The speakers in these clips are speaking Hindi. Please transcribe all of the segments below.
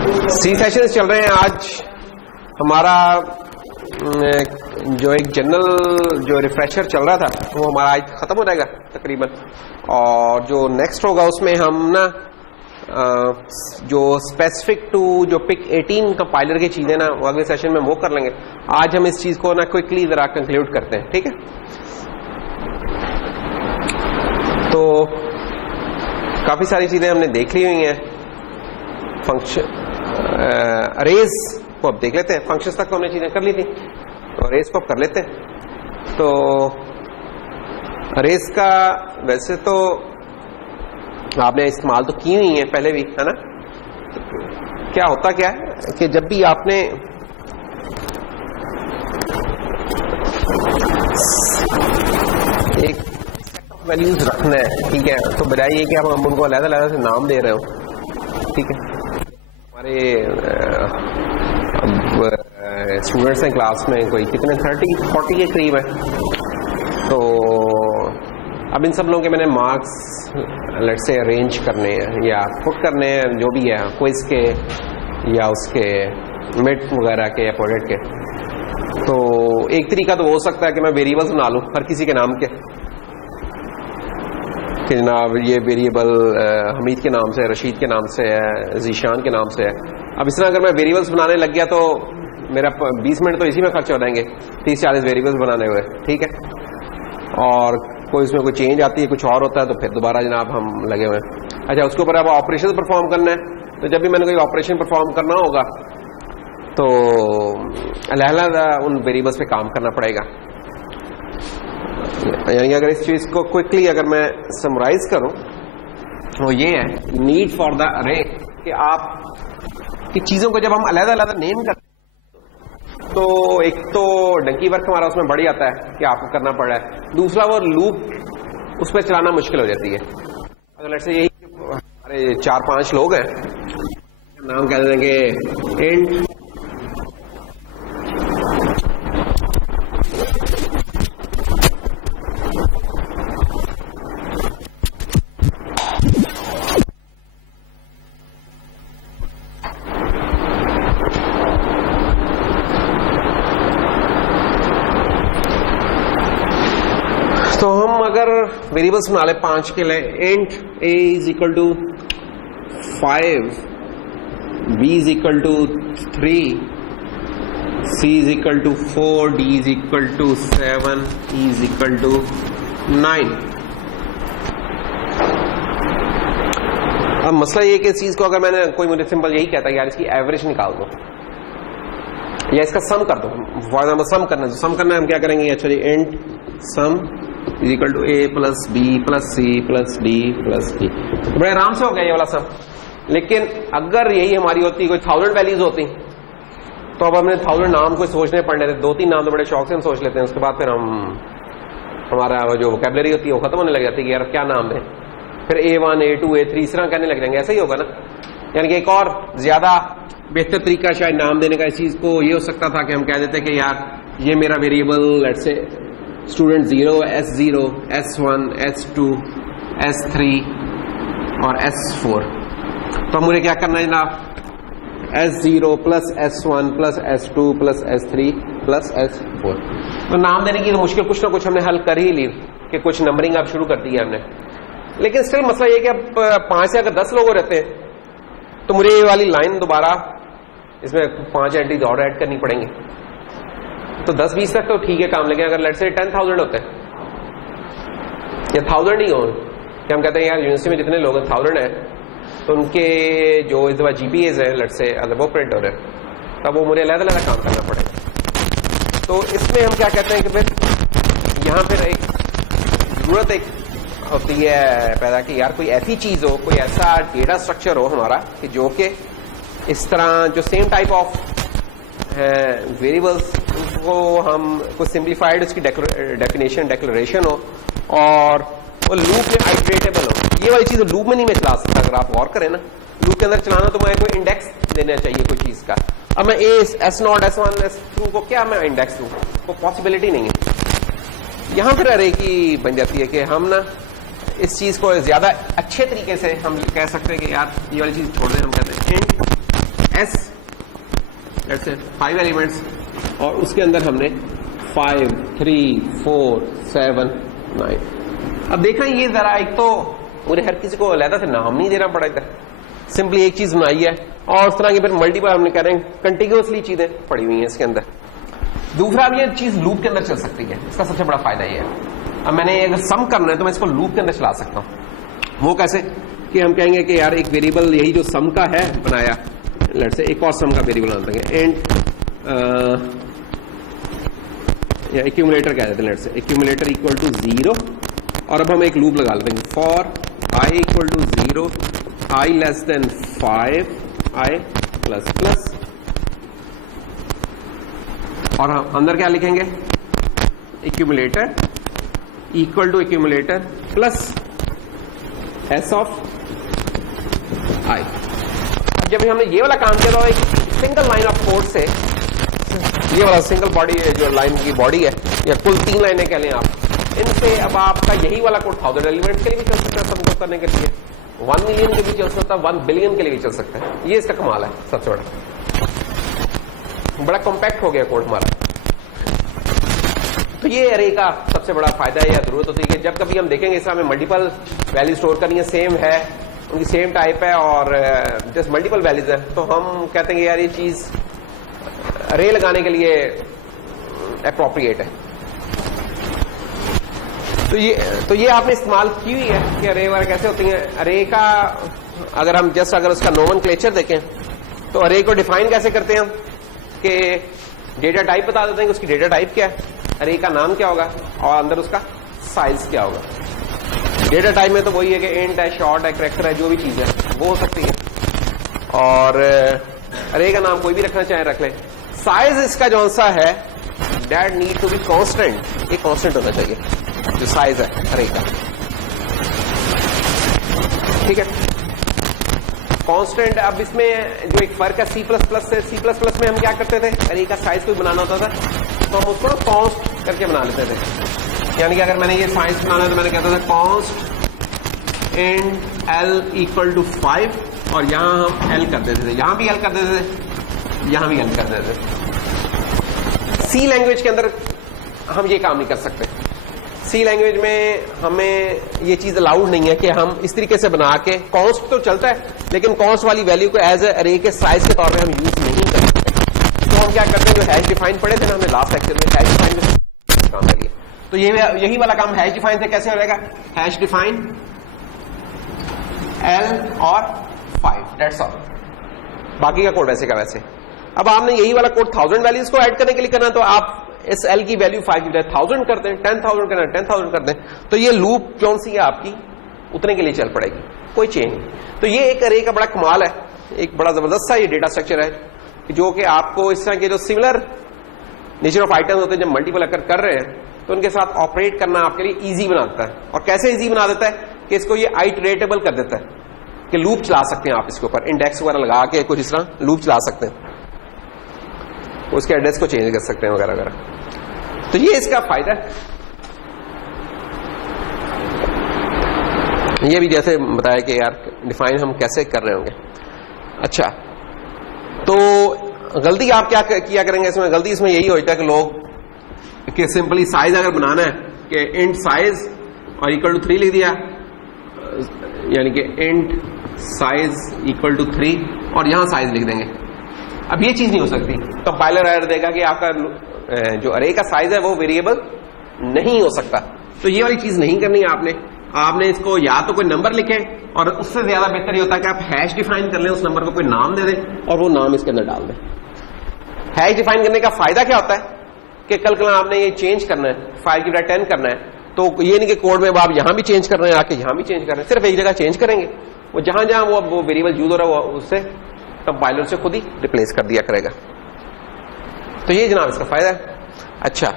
सी सेशन चल रहे हैं। आज हमारा जो एक जनरल जो रिफ्रेशर चल रहा था वो हमारा आज खत्म हो जाएगा तकरीबन, और जो नेक्स्ट होगा उसमें हम ना जो स्पेसिफिक टू जो पिक 18 कंपाइलर की चीजें ना वो अगले सेशन में वो कर लेंगे। आज हम इस चीज को ना क्विकली जरा कंक्लूड करते हैं, ठीक है। तो काफी सारी चीजें हमने देख ली हुई हैं। फंक्शन अरेज को अब देख लेते हैं। फंक्शंस तक तो हमने चीजें कर ली थी, तो अरेज को अब कर लेते हैं। तो अरेज का वैसे तो आपने इस्तेमाल तो की हुई है पहले भी, है ना। तो क्या होता क्या है कि जब भी आपने एक सेट ऑफ वैल्यूज रखना है, ठीक है, तो बजाय ये कि हम उनको अलग-अलग से नाम दे रहे हो, ठीक है। हमारे स्टूडेंट्स हैं क्लास में कोई कितने 30-40 के करीब है। तो अब इन सब लोगों के मैंने मार्क्स लेट्स से अरेंज करने हैं या पुट करने हैं, जो भी है क्विज के या उसके मिड वगैरह के या प्रोजेक्ट के। तो एक तरीका तो हो सकता है कि मैं वेरिएबल्स बना लूं हर किसी के नाम के, कि जनाब ये वेरिएबल हमीद के नाम से, रशीद के नाम से है, जीशान के नाम से है। अब इस तरह अगर मैं वेरिएबल्स बनाने लग गया तो मेरा 20 मिनट तो इसी में खर्च हो जाएंगे, 30-40 वेरिएबल्स बनाने हुए, ठीक है। और कोई इसमें कोई चेंज आती है, कुछ और होता है, तो फिर दोबारा जनाब हम लगे हुए हैं। अच्छा, उसके ऊपर अब ऑपरेशन परफॉर्म करना है, तो जब भी मैंने कोई ऑपरेशन परफॉर्म करना होगा तो अलग-अलग उन वेरिएबल्स पे काम करना पड़ेगा। यानी अगर इस चीज को क्विकली अगर मैं समराइज करूं तो ये है नीड फॉर द अरे, कि आप की चीजों को जब हम अलग-अलग नेम करते हैं तो एक तो डंकी वर्क हमारा उसमें बढ़ जाता है कि आपको करना पड़ रहा है, दूसरा वो लूप उस पर चलाना मुश्किल हो जाती है। अगर लेट्स से यही हमारे 4-5 लोग हैं, नाम कह देंगे इंट वेरिएबल्स बना ले 5 के लिए। Int a is equal to 5, b is equal to 3, c is equal to 4, d is equal to 7, e is equal to 9। अब मसला ये कि इस चीज को अगर मैंने कोई मुझे सिंपल यही कहता है यार इसकी एवरेज निकाल दो या इसका सम कर दो, फॉर एग्जाम्पल सम करना है, सम करना है हम क्या करेंगे, अच्छा जी int sum is equal to a plus B plus C plus D plus E. बड़े आराम से हो गया ये वाला सम। लेकिन अगर यही हमारी होती कोई 1000 वैल्यूज होती तो अब हमने 1000 नाम कोई सोचने पड़ने थे, 2-3 नाम तो बड़े शौक से हम सोच लेते हैं, उसके बाद फिर हम हमारा जो वोकैबुलरी होती है वो खत्म होने लग जाती है कि यार क्या नाम दें, फिर A1 A2 A3 इस तरह कहने लग जाएंगे। ऐसा ही होगा ना। यानी कि एक और ज्यादा बेहतर तरीका शायद नाम देने का इस चीज को ये हो सकता था कि हम कह देते कि यार ये मेरा variable let's say student 0 S0 S1 S2 S3 और S4। तो मुझे क्या करना है जनाब, S0 plus S1 plus S2 plus S3 plus S4। तो नाम देने की तो मुश्किल कुछ ना कुछ हमने हल कर ही ली कि कुछ नंबरिंग अब शुरू कर दी है हमने। लेकिन स्टिल मसला ये कि अब 5 से अगर 10 लोग रहते हैं तो मुझे ये वाली लाइन दोबारा इसमें 5 एंट्रीज और ऐड करनी पड़ेंगी। तो 10-20 तक तो ठीक है काम, लेकिन अगर लेट्स से 10,000 होते हैं या 1000 ही हो, कि हम कहते हैं यार यूनिवर्सिटी में जितने लोग 1000 है तो उनके जो इस दफा जीपीएज है लेट्स से अगर वो प्रिंट हो रहे हैं तब वो मुझे अलग-अलग काम करना पड़ेगा। तो इसमें हम क्या कहते हैं कि फिर यहाँ फिर एक जरूरत एक होती है पैदा कि यार कोई ऐसी चीज हो, कोई ऐसा डेटा स्ट्रक्चर हो हमारा कि जो कि इस तरह जो सेम टाइप ऑफ वेरिएबल्स को हम कुछ सिंप्लीफाइड उसकी डेफिनेशन डिक्लेरेशन हो और वो लूप में आइटरेटेबल हो। ये वाली चीज लूप में नहीं मैं चला सकता। अगर आप गौर करें ना, लूप के अंदर चलाना तो मैं कोई इंडेक्स देना चाहिए कोई चीज का। अब मैं S0 S1 S2 को क्या मैं इंडेक्स दूं, वो पॉसिबिलिटी नहीं है। यहां फिर अरे की बन जाती है कि हम ना इस चीज को ज्यादा अच्छे तरीके से हम कह सकते हैं कि यार ये वाली चीज छोड़ दें। हम कहते हैं एस लेट्स से 5 एलिमेंट्स, और उसके अंदर हमने 5, 3, 4, 7, 9। अब देखा ये जरा, एक तो मुझे हर किसी को अलग से नाम नहीं देना पड़ा इधर, सिंपली एक चीज बनाई है और उस तरह की फिर मल्टीपल हमने कह रहे हैं कंटिन्यूअसली चीजें पड़ी हुई हैं इसके अंदर। दूसरा, अब ये चीज लूप के अंदर चल सकती है, इसका सबसे बड़ा फायदा ये है। अब मैंने अगर सम करना है तो मैं इसको लूप के अंदर चला सकता हूं। वो कैसे कि हम कहेंगे कि यार एक वेरिएबल यही जो सम का है बनाया, लेट्स से एक और सम का वेरिएबल बना देंगे, एंड या एक्यूमुलेटर कह देते हैं, let's say accumulator equal to 0, और अब हम एक लूप लगा लेते हैं for i equal to 0, i less than 5, i plus plus, और हम अंदर क्या लिखेंगे, accumulator equal to accumulator plus s of i। अब जब हमने ये वाला काम किया तो एक सिंगल लाइन ऑफ कोड से, ये वाला सिंगल बॉडी जो लाइन की बॉडी है, या कुल 3 लाइनें कह लें आप, इनसे अब आपका यही वाला कोड 1000 एलिमेंट्स के लिए भी चल सकता है, सबको करने के लिए 1 मिलियन के भी चल सकता है, 1 बिलियन के लिए भी चल सकता है। ये इसका कमाल है, सबसे बड़ा कॉम्पैक्ट हो गया कोड हमारा। तो ये अरे का सबसे बड़ा फायदा है या जरूरत होती है कि जब कभी हम देखेंगे इस हमें मल्टीपल वैल्यू स्टोर करनी है, सेम है, उनकी सेम टाइप है और जस्ट मल्टीपल वैल्यूज है, तो हम कहते हैं कि यार ये चीज अरे लगाने के लिए अप्रोप्रिएट है। तो ये आपने इस्तेमाल की हुई है कि अरे वगैरह कैसे होती है। अरे का अगर हम जस्ट अगर उसका नोमेनक्लेचर देखें तो अरे को डिफाइन कैसे करते हैं हम कि डेटा टाइप बता देते हैं कि उसकी डेटा टाइप क्या है, अरे का नाम क्या होगा और अंदर उसका साइज क्या होगा। डेटा टाइप में तो वही है कि इंट है, शॉर्ट है, कैरेक्टर है, जो भी चीज है वो हो सकती है, और अरे का नाम कोई भी रखना चाहे रख ले। साइज इसका जौन सा है that need to be constant, ये कांस्टेंट होना चाहिए जो साइज है अरे का, ठीक है, कांस्टेंट। अब इसमें जो एक फर्क है सी प्लस प्लस से, सी प्लस प्लस में हम क्या करते थे, अरे का साइज कोई बनाना होता था तो हम उसको कॉन्स्ट करके बना लेते थे, यानी कि अगर मैंने ये साइज बनाना तो मैंने कहता था const int L equal to 5, और यहां हम एल कर देते थे, यहां भी एल कर देते थे, यहां भी एल कर देते थे। सी लैंग्वेज के अंदर हम ये काम नहीं कर सकते। सी लैंग्वेज में हमें ये चीज अलाउड नहीं है कि हम इस तरीके से बना के, कॉन्स्ट तो चलता है लेकिन कॉन्स्ट वाली वैल्यू को एज ए अरे के साइज के तौर पे हम यूज नहीं कर सकते। तो हम क्या करते हैं, जो हैश डिफाइन पढ़े थे ना हमने लास्ट लेक्चर में, हैश डिफाइन में काम करिए, तो यही वाला काम हैश डिफाइन से कैसे हो जाएगा, हैश डिफाइन एल और 5, दैट्स ऑल, बाकी का कोड वैसे का वैसे। अब आपने यही वाला कोड 1000 वैल्यूज को ऐड करने के लिए करना, तो आप इस एल की वैल्यू 5 की 1000 करते हैं, 10,000 करना है 10,000 करते हैं, तो ये लूप कौन सी है आपकी उतने के लिए चल पड़ेगी, कोई चेंज नहीं। तो ये एक अरे का बड़ा कमाल है, एक बड़ा जबरदस्त सा ये डेटा स्ट्रक्चर है जो कि आपको इस तरह के जो सिमिलर नेचर ऑफ आइटम्स होते हैं जब मल्टीपल अकर कर रहे हैं तो उनके साथ ऑपरेट करना आपके लिए इजी बना देता है। और कैसे इजी बना देता है कि इसको ये आइटरेटेबल कर देता है कि लूप चला सकते हैं आप इसके ऊपर, इंडेक्स वगैरह लगा के कुछ इस तरह लूप चला सकते हैं, उसके एड्रेस को चेंज कर सकते हैं वगैरह वगैरह। तो ये इसका फायदा है। ये भी जैसे बताया कि यार डिफाइन हम कैसे कर रहे होंगे। अच्छा, तो गलती आप क्या किया करेंगे इसमें, गलती इसमें यही होता है कि लोग कि सिंपली साइज अगर बनाना है कि इंट साइज और इक्वल टू 3 लिख दिया, यानी कि इंट साइज इक्वल टू 3 और यहां साइज लिख देंगे। अब ये चीज नहीं हो सकती, कंपाइलर एरर देगा कि आपका जो अरे का साइज है वो वेरिएबल नहीं हो सकता। तो ये वाली चीज नहीं करनी है आपने इसको या तो कोई नंबर लिखे, और उससे ज्यादा बेहतर ये होता है कि आप हैश डिफाइन कर लें, उस नंबर को कोई नाम दे दें और वो नाम इसके अंदर डाल दें। हैश डिफाइन करने का फायदा क्या होता है कि कल आपने ये चेंज करना है, 5 की बजाय 10 करना है, तो ये नहीं कि कोड में आप यहां भी चेंज कर रहे हैं, आके यहां भी चेंज कर रहे हैं, सिर्फ एक जगह चेंज करेंगे, वो जहां जहां वो वेरिएबल यूज हो रहा है उससे कंपाइलर से खुद ही रिप्लेस कर दिया करेगा। तो ये जनाब इसका फायदा है। अच्छा,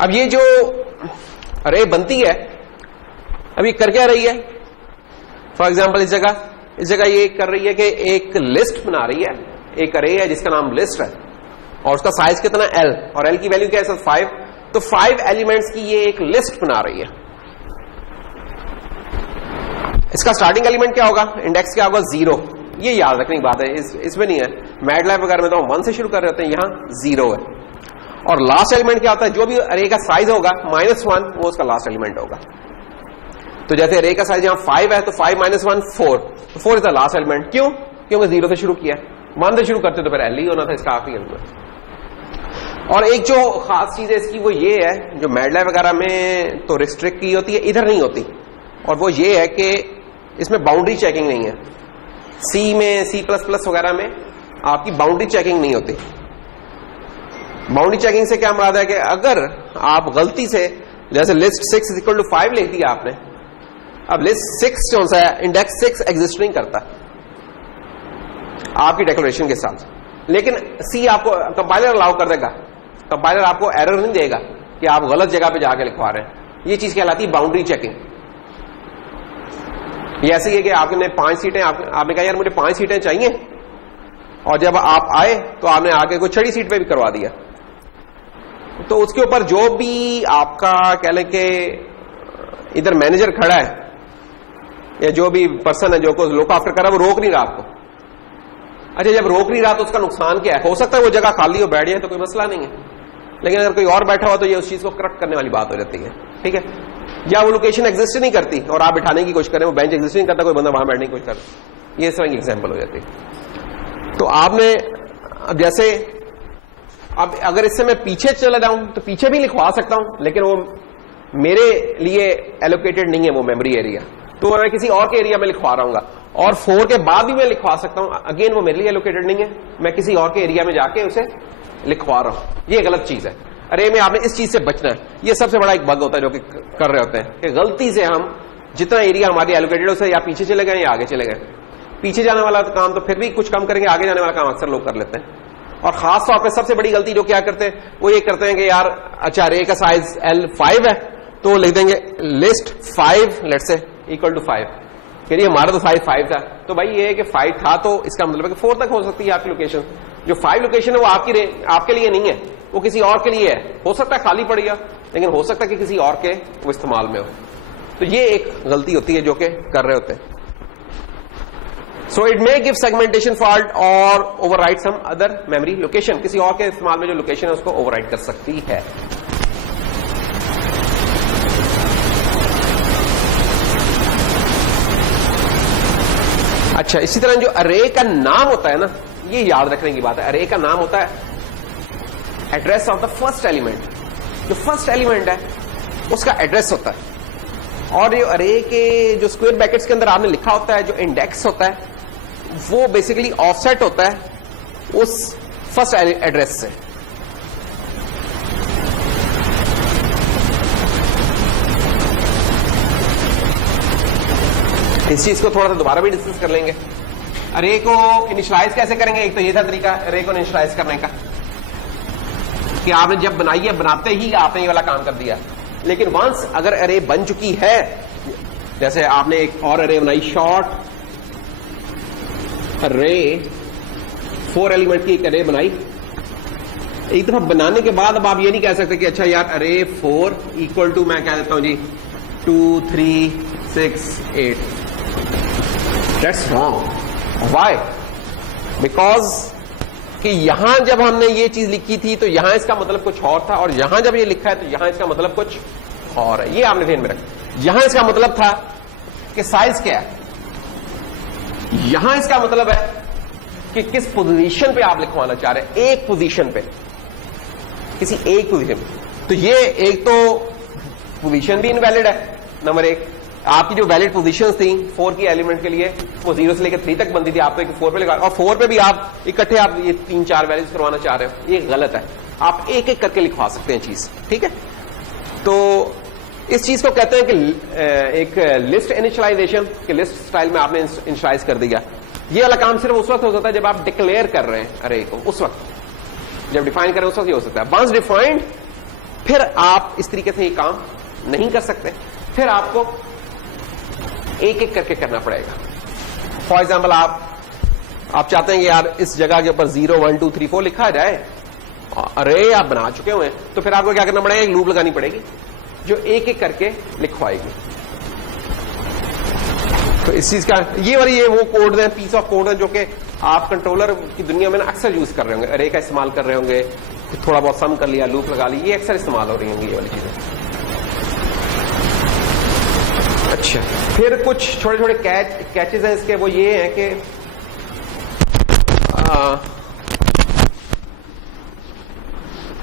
अब ये जो अरे बनती है अब ये कर क्या रही है, फॉर एग्जाम्पल इस जगह ये कर रही है कि एक लिस्ट बना रही है, एक अरे है जिसका नाम लिस्ट है और उसका साइज कितना एल, और एल की वैल्यू क्या है 5, तो 5 एलिमेंट्स की ये एक लिस्ट बना रही है। इसका स्टार्टिंग एलिमेंट क्या होगा, इंडेक्स क्या होगा 0, ये याद रखने की बात है, इसमें नहीं है। मैटलैब वगैरह में तो हम 1 से शुरू कर रहे होते हैं, यहां 0 है। और लास्ट एलिमेंट क्या होता है, जो भी अरे का साइज होगा -1 वो उसका लास्ट एलिमेंट होगा। तो जैसे अरे का साइज यहां 5 है तो 5 - 1 4, तो 4 इज द लास्ट एलिमेंट। क्यों? क्योंकि 0 से शुरू किया, 1 से शुरू करते तो फिर एल ही होना था इसका आखिरी एलिमेंट। और एक जो खास चीज है इसकी वो ये है, जो मैटलैब वगैरह में तो रिस्ट्रिक्ट की होती है, इधर नहीं होती, और वो ये है कि इसमें बाउंड्री चेकिंग नहीं है। सी में, C++ वगैरह में आपकी बाउंड्री चेकिंग नहीं होती। बाउंड्री चेकिंग से क्या मुराद है कि अगर आप गलती से जैसे लिस्ट 6 = 5 लिख दिया आपने, अब लिस्ट 6 कौन सा है, इंडेक्स 6 एग्जिस्ट नहीं करता आपकी डिक्लेरेशन के साथ, लेकिन सी आपको कंपाइलर अलाउ कर देगा, कंपाइलर आपको एरर नहीं देगा कि आप गलत जगह पे जाके लिखवा रहे हैं। ये चीज कहलाती है बाउंड्री चेकिंग। ये ऐसे ही है कि आपने 5 सीटें, आपने कहा यार मुझे 5 सीटें चाहिए, और जब आप आए तो आपने आगे कोई 6वीं सीट पे भी करवा दिया, तो उसके ऊपर जो भी आपका कह लें कि इधर मैनेजर खड़ा है या जो भी पर्सन है जो को लुक आफ्टर कर रहा है, वो रोक नहीं रहा आपको। अच्छा, जब रोक नहीं रहा तो उसका नुकसान क्या है? हो सकता है वो जगह खाली हो, बैठ जाए तो कोई मसला नहीं है, लेकिन अगर कोई और बैठा हो तो ये उस चीज को करप्ट करने वाली बात हो जाती है। ठीक है, या वो लोकेशन एग्जिस्ट नहीं करती और आप बिठाने की कोशिश करें, वो बेंच एग्जिस्ट नहीं करता, कोई बंदा वहां बैठने की कोशिश करे, ये इस तरह की एग्जाम्पल हो जाती है। तो आपने अब जैसे अब अगर इससे मैं पीछे चला जाऊं तो पीछे भी लिखवा सकता हूं, लेकिन वो मेरे लिए एलोकेटेड नहीं है वो मेमोरी एरिया, तो मैं किसी और के एरिया में लिखवा रहा हूँ। और 4 के बाद भी मैं लिखवा सकता हूं, अगेन वो मेरे लिए एलोकेटेड नहीं है, मैं किसी और के एरिया में जाके उसे लिखवा रहा हूं। ये गलत चीज है। अरे में आपने इस चीज से बचना है। ये सबसे बड़ा एक बग होता है जो कि कर रहे होते हैं कि गलती से हम जितना एरिया हमारी एलोकेटेड है उसे या पीछे चले गए या आगे चले गए। पीछे जाने वाला काम तो फिर भी कुछ कम करेंगे, आगे जाने वाला काम अक्सर लोग कर लेते हैं। और खास तौर पर सबसे बड़ी गलती जो क्या करते हैं वो ये करते हैं कि यार अच्छा अरे का साइज L5 है तो लिख देंगे लिस्ट 5 लेट्स से = 5, फिर हमारा तो साइज 5 था, तो भाई ये है कि 5 था तो इसका मतलब है कि 4 तक हो सकती है आपकी लोकेशन। जो 5 लोकेशन है वो आपके लिए नहीं है, वो किसी और के लिए है। हो सकता है खाली पड़ी है, लेकिन हो सकता है कि किसी और के वो इस्तेमाल में हो। तो ये एक गलती होती है जो कि कर रहे होते हैं। So it may give segmentation fault और overwrite some other memory location, किसी और के इस्तेमाल में जो लोकेशन है उसको ओवरराइट कर सकती है। अच्छा, इसी तरह जो अरे का नाम होता है ना, ये याद रखने की बात है। अरे का नाम होता है address of the first element, जो फर्स्ट एलिमेंट है उसका एड्रेस होता है। और ये अरे के जो स्क्वायर ब्रैकेट्स के अंदर आपने लिखा होता है, जो इंडेक्स होता है वो बेसिकली ऑफसेट होता है उस फर्स्ट एड्रेस से। इस चीज को थोड़ा सा दोबारा भी डिस्कस कर लेंगे। अरे को इनिशियलाइज कैसे करेंगे? एक तो ये था तरीका अरे को इनिशियलाइज करने का कि आपने जब बनाई है बनाते ही आपने ये वाला काम कर दिया। लेकिन वंस अगर अरे बन चुकी है, जैसे आपने एक और अरे बनाई शॉर्ट अरे 4 एलिमेंट की एक अरे बनाई, एक दफा बनाने के बाद अब आप ये नहीं कह सकते कि अच्छा यार अरे 4 = मैं कह देता हूं जी 2 3 6 8। That's wrong. Why? Because कि यहां जब हमने ये चीज लिखी थी तो यहां इसका मतलब कुछ और था, और यहां जब ये लिखा है तो यहां इसका मतलब कुछ और है। ये आपने ध्यान में रखा। यहां इसका मतलब था कि साइज क्या है, यहां इसका मतलब है कि किस पोजीशन पे आप लिखवाना चाह रहे हैं, एक पोजीशन पे, किसी एक पोजीशन पे। तो ये एक तो पोजीशन भी इनवैलिड है, नंबर 1। आपकी जो वैलिड पोजीशंस थी 4 की एलिमेंट के लिए वो 0 से लेकर 3 तक बनती थी, आप तो 4 पे लगा, और 4 पे भी आप इकट्ठे आप ये 3-4 वैल्यूज करवाना चाह रहे हो, ये गलत है। आप एक एक करके लिखवा सकते हैं चीज, ठीक है। तो इस चीज को कहते हैं कि एक लिस्ट इनिशियलाइजेशन के लिस्ट स्टाइल में आपने इनिशियलाइज कर दिया। ये वाला काम सिर्फ उस वक्त हो सकता है जब आप डिक्लेयर कर रहे हैं अरे को, उस वक्त जब डिफाइन करें उस वक्त ये हो सकता है। वंस डिफाइंड फिर आप इस तरीके से ये काम नहीं कर सकते, फिर आपको एक एक करके करना पड़ेगा। फॉर एग्जाम्पल आप चाहते हैं कि यार इस जगह के ऊपर 0 1 2 3 4 लिखा जाए, अरे आप बना चुके हुए हैं, तो फिर आपको क्या करना पड़ेगा, एक लूप लगानी पड़ेगी जो एक एक करके लिखवाएगी। तो इस चीज का ये वो कोड है, पीस ऑफ कोड है जो कि आप कंट्रोलर की दुनिया में ना अक्सर यूज कर रहे होंगे, अरे का इस्तेमाल कर रहे होंगे, थोड़ा बहुत सम कर लिया, लूप लगा ली, ये अक्सर इस्तेमाल हो रही होंगी ये वाली चीजें। अच्छा, फिर कुछ छोटे छोटे कैचेज हैं इसके, वो ये है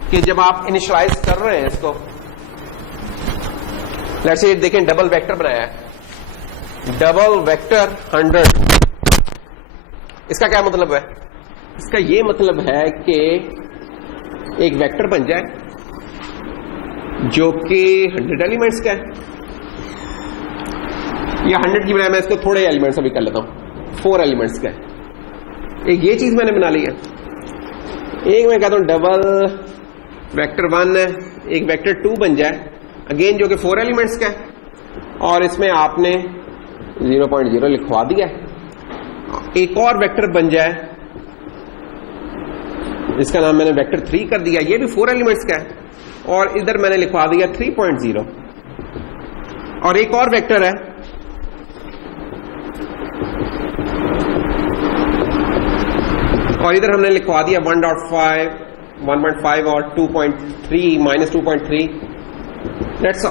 कि जब आप इनिशियलाइज कर रहे हैं इसको, लेट्स से देखें डबल वेक्टर बनाया है, डबल वेक्टर 100, इसका क्या मतलब है? इसका ये मतलब है कि एक वेक्टर बन जाए जो कि 100 एलिमेंट्स का है, या 100 की बजाय मैं इसको थोड़े एलिमेंट्स अभी कर लेता हूं, 4 एलिमेंट्स का है। एक ये चीज मैंने बना ली है। एक मैं कहता हूं डबल वेक्टर 1 है, एक वेक्टर 2 बन जाए, अगेन जो कि 4 एलिमेंट्स का है, और इसमें आपने 0.0 लिखवा दिया। एक और वेक्टर बन जाए, इसका नाम मैंने वेक्टर 3 कर दिया, ये भी 4 एलिमेंट्स का है, और इधर मैंने लिखवा दिया 3.0। और एक और वेक्टर है, और इधर हमने लिखवा दिया 1.5, 1.5 और 2.3 -2.3। लेट्स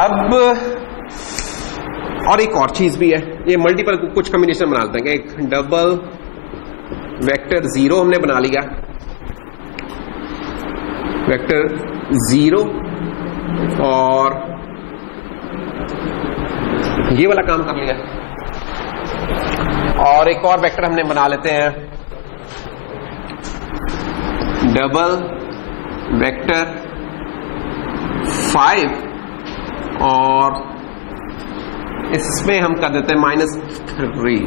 अब और एक और चीज भी है, ये मल्टीपल कुछ कॉम्बिनेशन बना लेते हैं। एक डबल वेक्टर 0 हमने बना लिया, वेक्टर 0, और ये वाला काम कर लिया। और एक और वेक्टर हमने बना लेते हैं डबल वेक्टर 5, और इसमें हम कर देते हैं -3।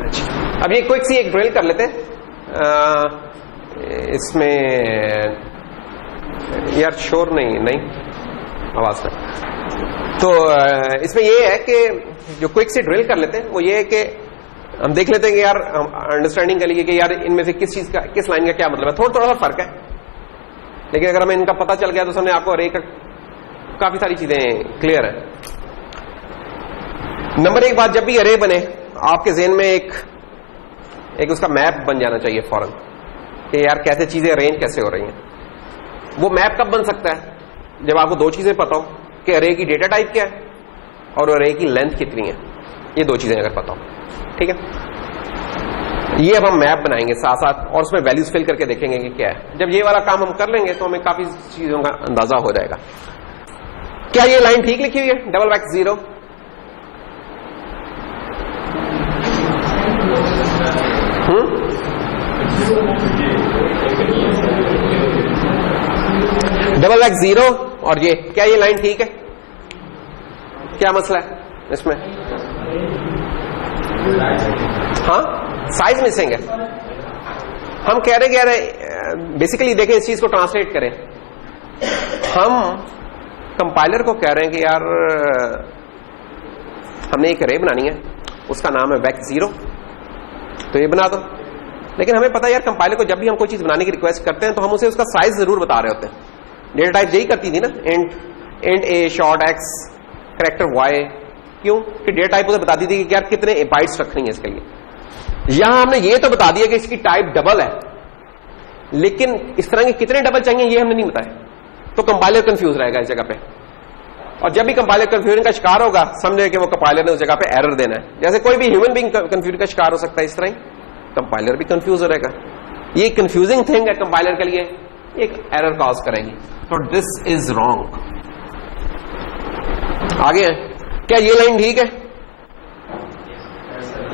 अच्छा, अब ये क्विक सी एक ड्रिल कर लेते हैं। इसमें यार शोर नहीं आवाज का, तो इसमें ये है कि जो क्विक सी ड्रिल कर लेते हैं वो ये है कि हम देख लेते हैं कि यार अंडरस्टैंडिंग के लिए कि यार इनमें से किस लाइन का क्या मतलब है। थोड़ा सा फर्क है, लेकिन अगर हमें इनका पता चल गया तो सामने आपको अरे का काफी सारी चीजें क्लियर है। नंबर एक बात, जब भी अरे बने आपके ज़हन में एक उसका मैप बन जाना चाहिए फौरन, कि यार कैसे चीजें अरेंज कैसे हो रही हैं। वो मैप कब बन सकता है? जब आपको दो चीजें पता हो कि अरे की डेटा टाइप क्या है और अरे की लेंथ कितनी है। ये दो चीजें अगर पता हो, ठीक है। ये अब हम मैप बनाएंगे साथ साथ, और उसमें वैल्यूज फिल करके देखेंगे कि क्या है। जब ये वाला काम हम कर लेंगे तो हमें काफी चीजों का अंदाजा हो जाएगा। क्या ये लाइन ठीक लिखी हुई है? डबल वेक्टर 0, डबल वेक्टर 0, और ये क्या ये लाइन ठीक है? क्या मसला है इसमें? हाँ, साइज मिसिंग है। हम कह रहे बेसिकली देखें, इस चीज को ट्रांसलेट करें। हम कंपाइलर को कह रहे हैं कि यार हमने एक अरे बनानी है, उसका नाम है वेक्टर 0, तो ये बना दो। लेकिन हमें पता है यार कंपाइलर को जब भी हम कोई चीज बनाने की रिक्वेस्ट करते हैं तो हम उसे उसका साइज जरूर बता रहे होते हैं। डेटा टाइप यही करती थी ना, इंट ए, शॉर्ट एक्स, कैरेक्टर वाई। क्यों? कि डेटा टाइप उसे बताती थी कि यार कितने बाइट्स रखनी है इसके लिए। यहां हमने ये तो बता दिया कि इसकी टाइप डबल है, लेकिन इस तरह के कितने डबल चाहिए ये हमने नहीं बताया, तो कंपाइलर कंफ्यूज रहेगा इस जगह पे। और जब भी कंपाइलर कंफ्यूजन का शिकार होगा, समझे कि वो कंपाइलर ने उस जगह पे एरर देना है। जैसे कोई भी ह्यूमन बीइंग कंफ्यूजन का शिकार हो सकता है, इस तरह ही कंपाइलर भी कंफ्यूज हो रहेगा। ये कंफ्यूजिंग थिंग है कंपाइलर के लिए, एक एरर कॉज करेगी। तो दिस इज रॉन्ग। आगे है, क्या ये लाइन ठीक है?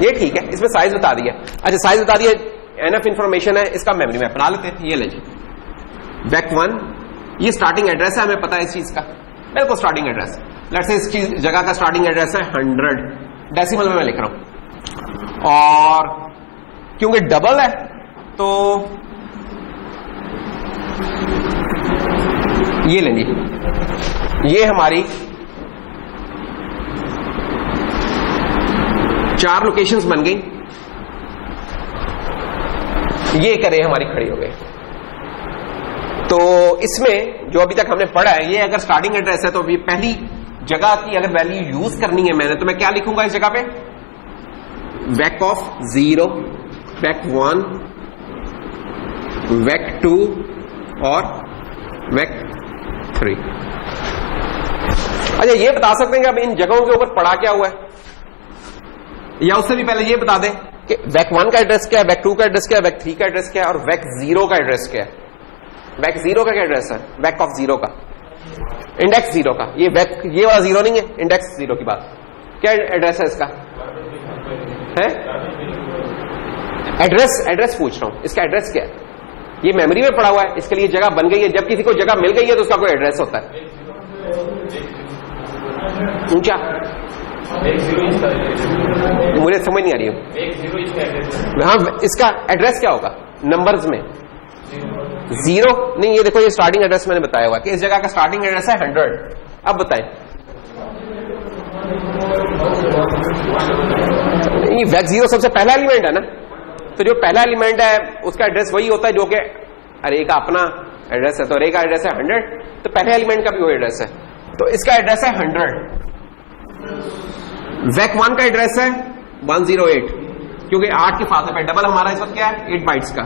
ये ठीक है, इसमें साइज बता दिया। अच्छा, साइज बता दिया, एनफ इंफॉर्मेशन है, इसका मेमोरी मैप बना लेते हैं। ये लीजिए वेक्टर 1, ये स्टार्टिंग एड्रेस है, हमें पता है इस चीज का, बिल्कुल स्टार्टिंग एड्रेस। लेट्स से इस चीज जगह का स्टार्टिंग एड्रेस है 100, डेसिमल में मैं लिख रहा हूं। और क्योंकि डबल है तो ये लेंगे, ये हमारी 4 लोकेशंस बन गई। ये करे हमारी खड़ी हो गई। तो इसमें जो अभी तक हमने पढ़ा है, ये अगर स्टार्टिंग एड्रेस है तो ये पहली जगह की अगर वैल्यू यूज करनी है मैंने, तो मैं क्या लिखूंगा इस जगह पे? वैक ऑफ 0, वैक 1, वैक 2 और वैक 3। अच्छा, ये बता सकते हैं कि अब इन जगहों के ऊपर पड़ा क्या हुआ है, या उससे भी पहले ये बता दें कि वैक 1 का एड्रेस क्या है, वैक 2 का एड्रेस क्या है, वैक 3 का एड्रेस क्या है और वैक 0 का एड्रेस क्या है? वैक 0 का क्या एड्रेस है? वैक ऑफ 0 का, इंडेक्स 0 का। ये वैक, ये वाला 0 नहीं है, इंडेक्स 0 की बात। क्या एड्रेस है इसका? है एड्रेस पूछ रहा हूं, इसका एड्रेस क्या है? ये मेमोरी में पड़ा हुआ है, इसके लिए जगह बन गई है। जब किसी को जगह मिल गई है तो उसका कोई एड्रेस होता है। ऊंचा, मुझे समझ नहीं आ रही है। हाँ, इसका एड्रेस क्या होगा नंबर्स में? 0 नहीं, ये देखो, ये स्टार्टिंग एड्रेस मैंने बताया हुआ कि इस जगह का स्टार्टिंग एड्रेस है 100। अब बताएं, ये वैक 0 सबसे पहला एलिमेंट है ना, तो जो पहला एलिमेंट है उसका एड्रेस वही होता है जो कि अरे का अपना एड्रेस है। तो अरे का एड्रेस है 100, तो पहले एलिमेंट का भी वो एड्रेस है, तो इसका एड्रेस है 100। वैक 1 का एड्रेस है 108, क्योंकि 8 के फासले पे डबल हमारा इस वक्त क्या है 8 बाइट्स का,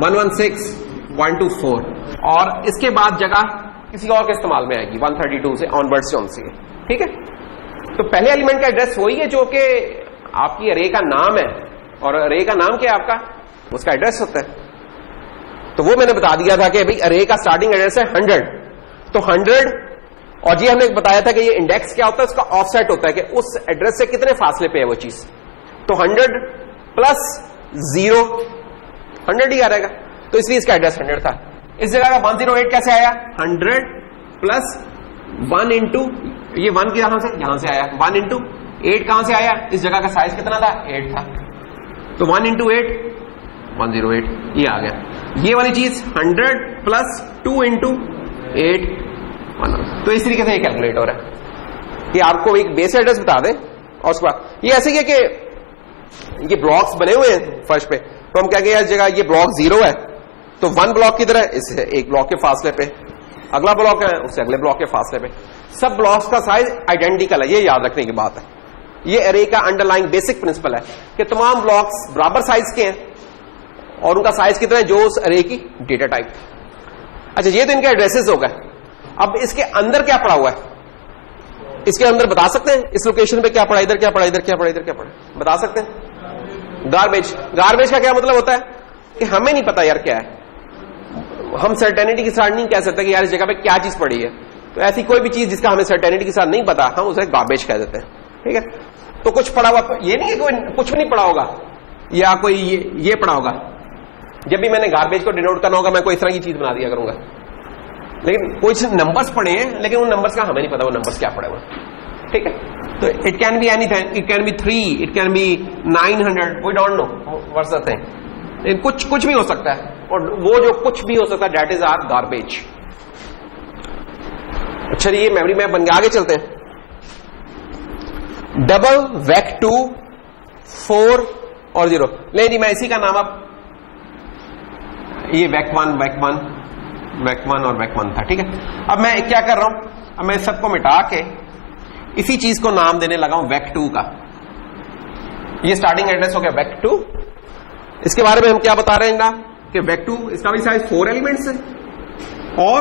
116.124। और इसके बाद जगह किसी और के इस्तेमाल में आएगी 132 से ऑनवर्ड्स जो सी है, ठीक है। तो पहले एलिमेंट का एड्रेस वही है जो कि आपकी अरे का नाम है, और अरे का नाम क्या है आपका, उसका एड्रेस होता है। तो वो मैंने बता दिया था कि भाई अरे का स्टार्टिंग एड्रेस है 100, तो 100, और ये हमने बताया था कि ये इंडेक्स क्या होता है, उसका ऑफसेट होता है कि उस एड्रेस से कितने फासले पे है वो चीज। तो 100 प्लस 0 100 ही आ रहेगा, तो इसलिए इसका एड्रेस 100 था। इस जगह का 108 कैसे आया? 100 प्लस 1 इंटू ये 1 की यहां से आया, 1 इंटू 8 कहां से आया? इस जगह का साइज कितना था? 8 था, तो 1 इंटू 8 108, ये आ गया। ये वाली चीज 100 प्लस 2 इंटू 8 1। तो इस तरीके से ये कैलकुलेट हो रहा है कि आपको एक बेस एड्रेस बता दें, और उसके बाद ये ऐसे कि ये ब्लॉक्स बने हुए हैं फर्श पे, तो हम क्या कहें इस जगह ये ब्लॉक 0 है, तो 1 ब्लॉक किधर है? इससे एक ब्लॉक के फासले पे, अगला ब्लॉक है उससे अगले ब्लॉक के फासले पे। सब ब्लॉक्स का साइज आइडेंटिकल है, ये याद रखने की बात है। ये अरे का अंडरलाइंग बेसिक प्रिंसिपल है कि तमाम ब्लॉक्स बराबर साइज के हैं और उनका साइज कितना है जो उस अरे की डेटा टाइप। अच्छा, ये तो इनके एड्रेसेस हो गए। अब इसके अंदर क्या पड़ा हुआ है, इसके अंदर बता सकते हैं इस लोकेशन पे क्या पड़ा, इधर क्या पड़ा, इधर क्या पड़ा, इधर क्या पड़ा, बता सकते हैं? गार्बेज। गार्बेज का क्या मतलब होता है कि हमें नहीं पता यार क्या है, हम सर्टेनिटी के साथ नहीं कह सकते कि यार इस जगह पे क्या चीज पड़ी है। तो ऐसी कोई भी चीज जिसका हमें सर्टेनिटी के साथ नहीं पता, हम उसे गार्बेज कह देते हैं, ठीक है। तो कुछ पड़ा हुआ, ये नहीं है कोई कुछ भी नहीं पड़ा होगा या कोई ये पड़ा होगा। जब भी मैंने गार्बेज को डिनोट करना होगा मैं कोई इस तरह की चीज बना दिया करूंगा, लेकिन कुछ नंबर्स पड़े हैं लेकिन उन नंबर्स का हमें नहीं पता वो नंबर्स क्या पड़े हुए, ठीक है। तो it can be anything, it can be 3, it can be 900, we don't know what's the thing. कुछ भी हो सकता है, और वो जो कुछ भी हो सकता है दैट इज आवर गार्बेज। अच्छा, ये मेमोरी मैप बन गया, आगे चलते हैं। डबल, वैक 2, 4 और 0। नहीं जी, मैं इसी का नाम अब ये वैक 1, वैक 1, वैक 1 और वैक 1 था, ठीक है। अब मैं क्या कर रहा हूं, अब मैं सबको मिटा के इसी चीज को नाम देने लगा हूं वैक 2 का। ये स्टार्टिंग एड्रेस हो गया वैक 2। इसके बारे में हम क्या बता रहे हैं ना कि वैक 2 इसका भी साइज 4 एलिमेंट्स है और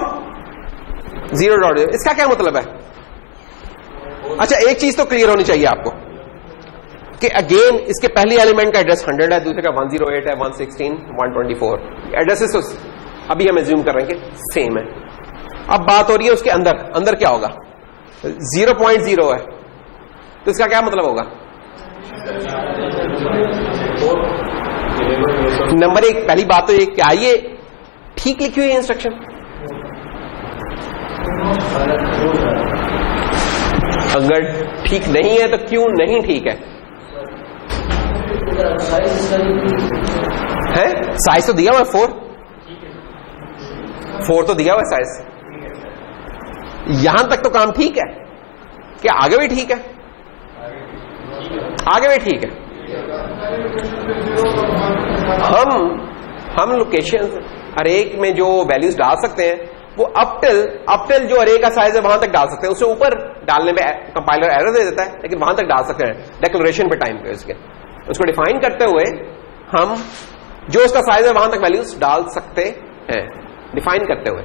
0.0। इसका क्या मतलब है? अच्छा, एक चीज तो क्लियर होनी चाहिए आपको कि अगेन इसके पहली एलिमेंट का एड्रेस 100 है, दूसरे का 108 है, 116, 124। एड्रेसेस तो अभी हम एज्यूम कर रहे हैं कि सेम है। अब बात हो रही है उसके अंदर क्या होगा? 0.0 है, तो इसका क्या मतलब होगा? नंबर 1, पहली बात तो ये क्या ये ठीक लिखी हुई है इंस्ट्रक्शन? अगर ठीक नहीं है तो क्यों नहीं ठीक है? साइज तो दिया हुआ है 4 तो दिया हुआ है साइज। यहां तक तो काम ठीक है, क्या आगे भी ठीक है? आगे भी ठीक है। हम लोकेशन अरे में जो वैल्यूज डाल सकते हैं वो अप टिल जो अरे का साइज है वहां तक डाल सकते हैं, उससे ऊपर डालने में कंपाइलर एरर दे देता है, लेकिन वहां तक डाल सकते हैं डिक्लेरेशन पे टाइम पे उसके। उसको डिफाइन करते हुए हम जो उसका साइज है वहां तक वैल्यूज डाल सकते हैं, डिफाइन करते हुए।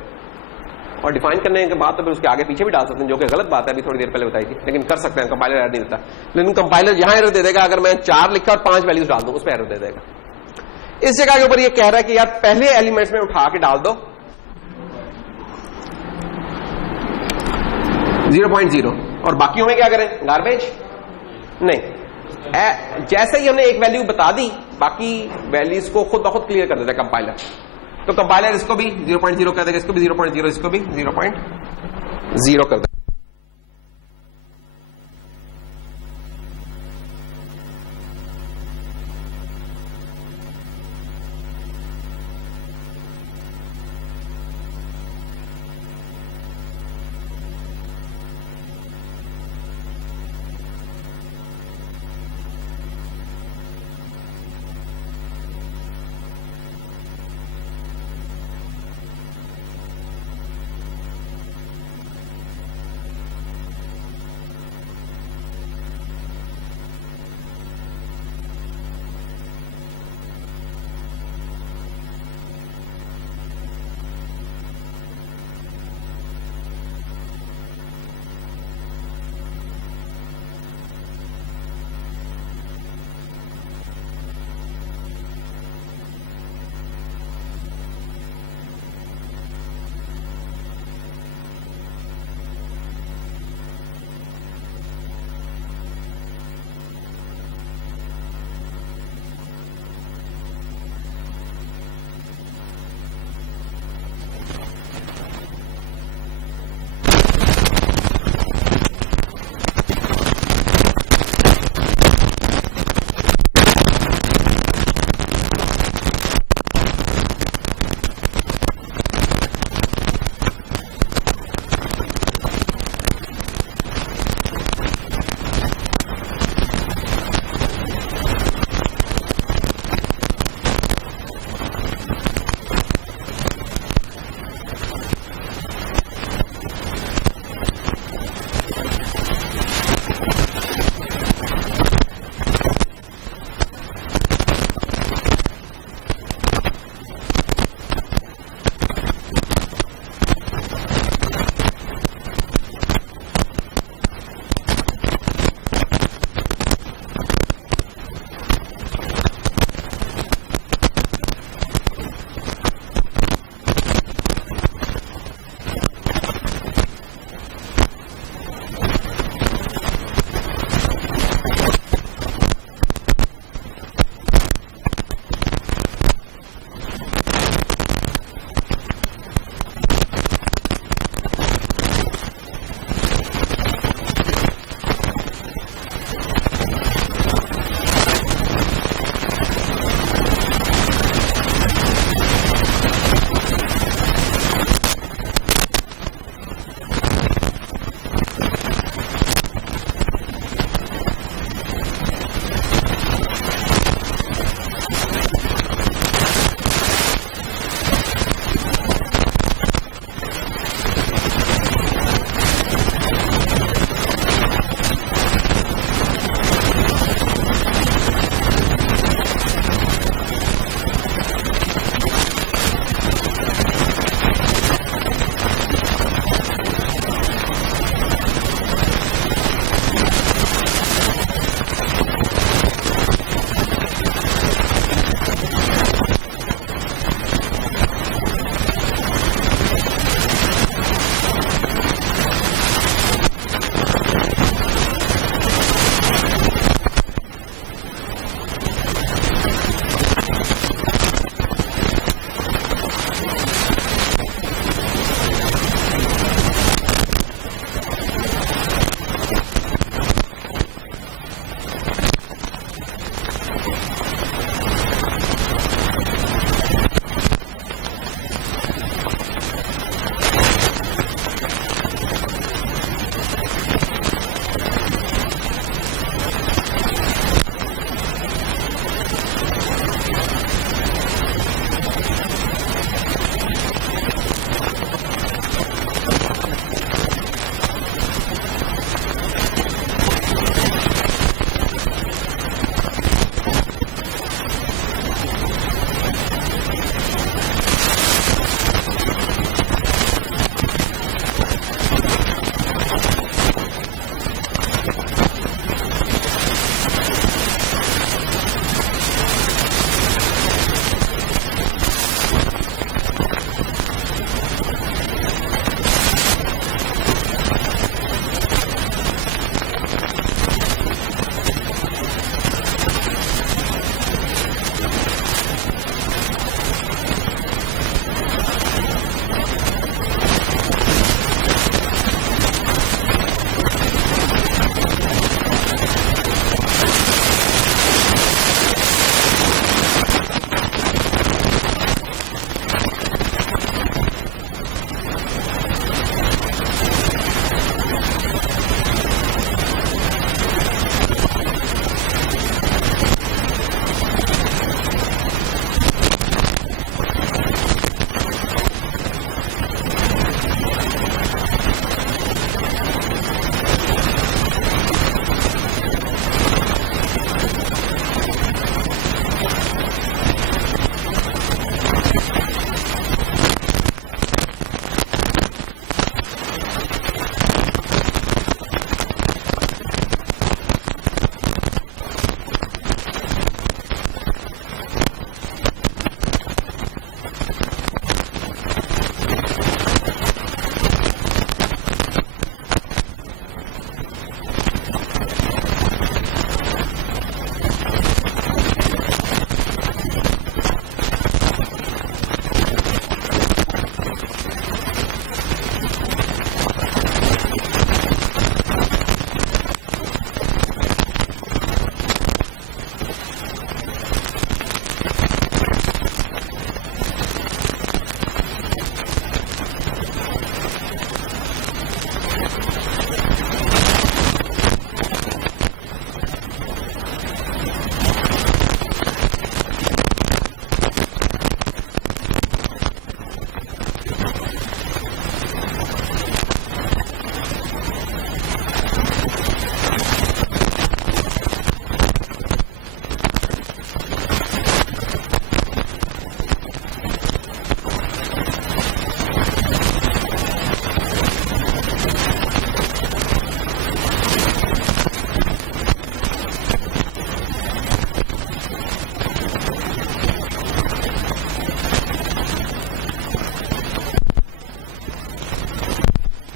और डिफाइन करने के बाद तो फिर उसके आगे पीछे भी डाल सकते हैं, जो कि गलत बात है, अभी थोड़ी देर पहले बताई थी, लेकिन कर सकते हैं, कंपाइलर एरर नहीं देता। लेकिन कंपाइलर यहां एरर दे देगा अगर मैं 4 लिखा और 5 वैल्यूज डाल दूं, उस पर एरर दे देगा। इस जगह के ऊपर ये कह रहा है कि यार पहले एलिमेंट्स में उठा के डाल दो 0.0 और बाकियों में क्या करें, गार्बेज नहीं। जैसे ही हमने एक वैल्यू बता दी, बाकी वैल्यूज को खुद ब खुद क्लियर कर देता है कंपाइलर। तो कंपाइलर इसको भी 0.0 कर देगा, इसको भी 0.0, इसको भी 0.0 कर देगा।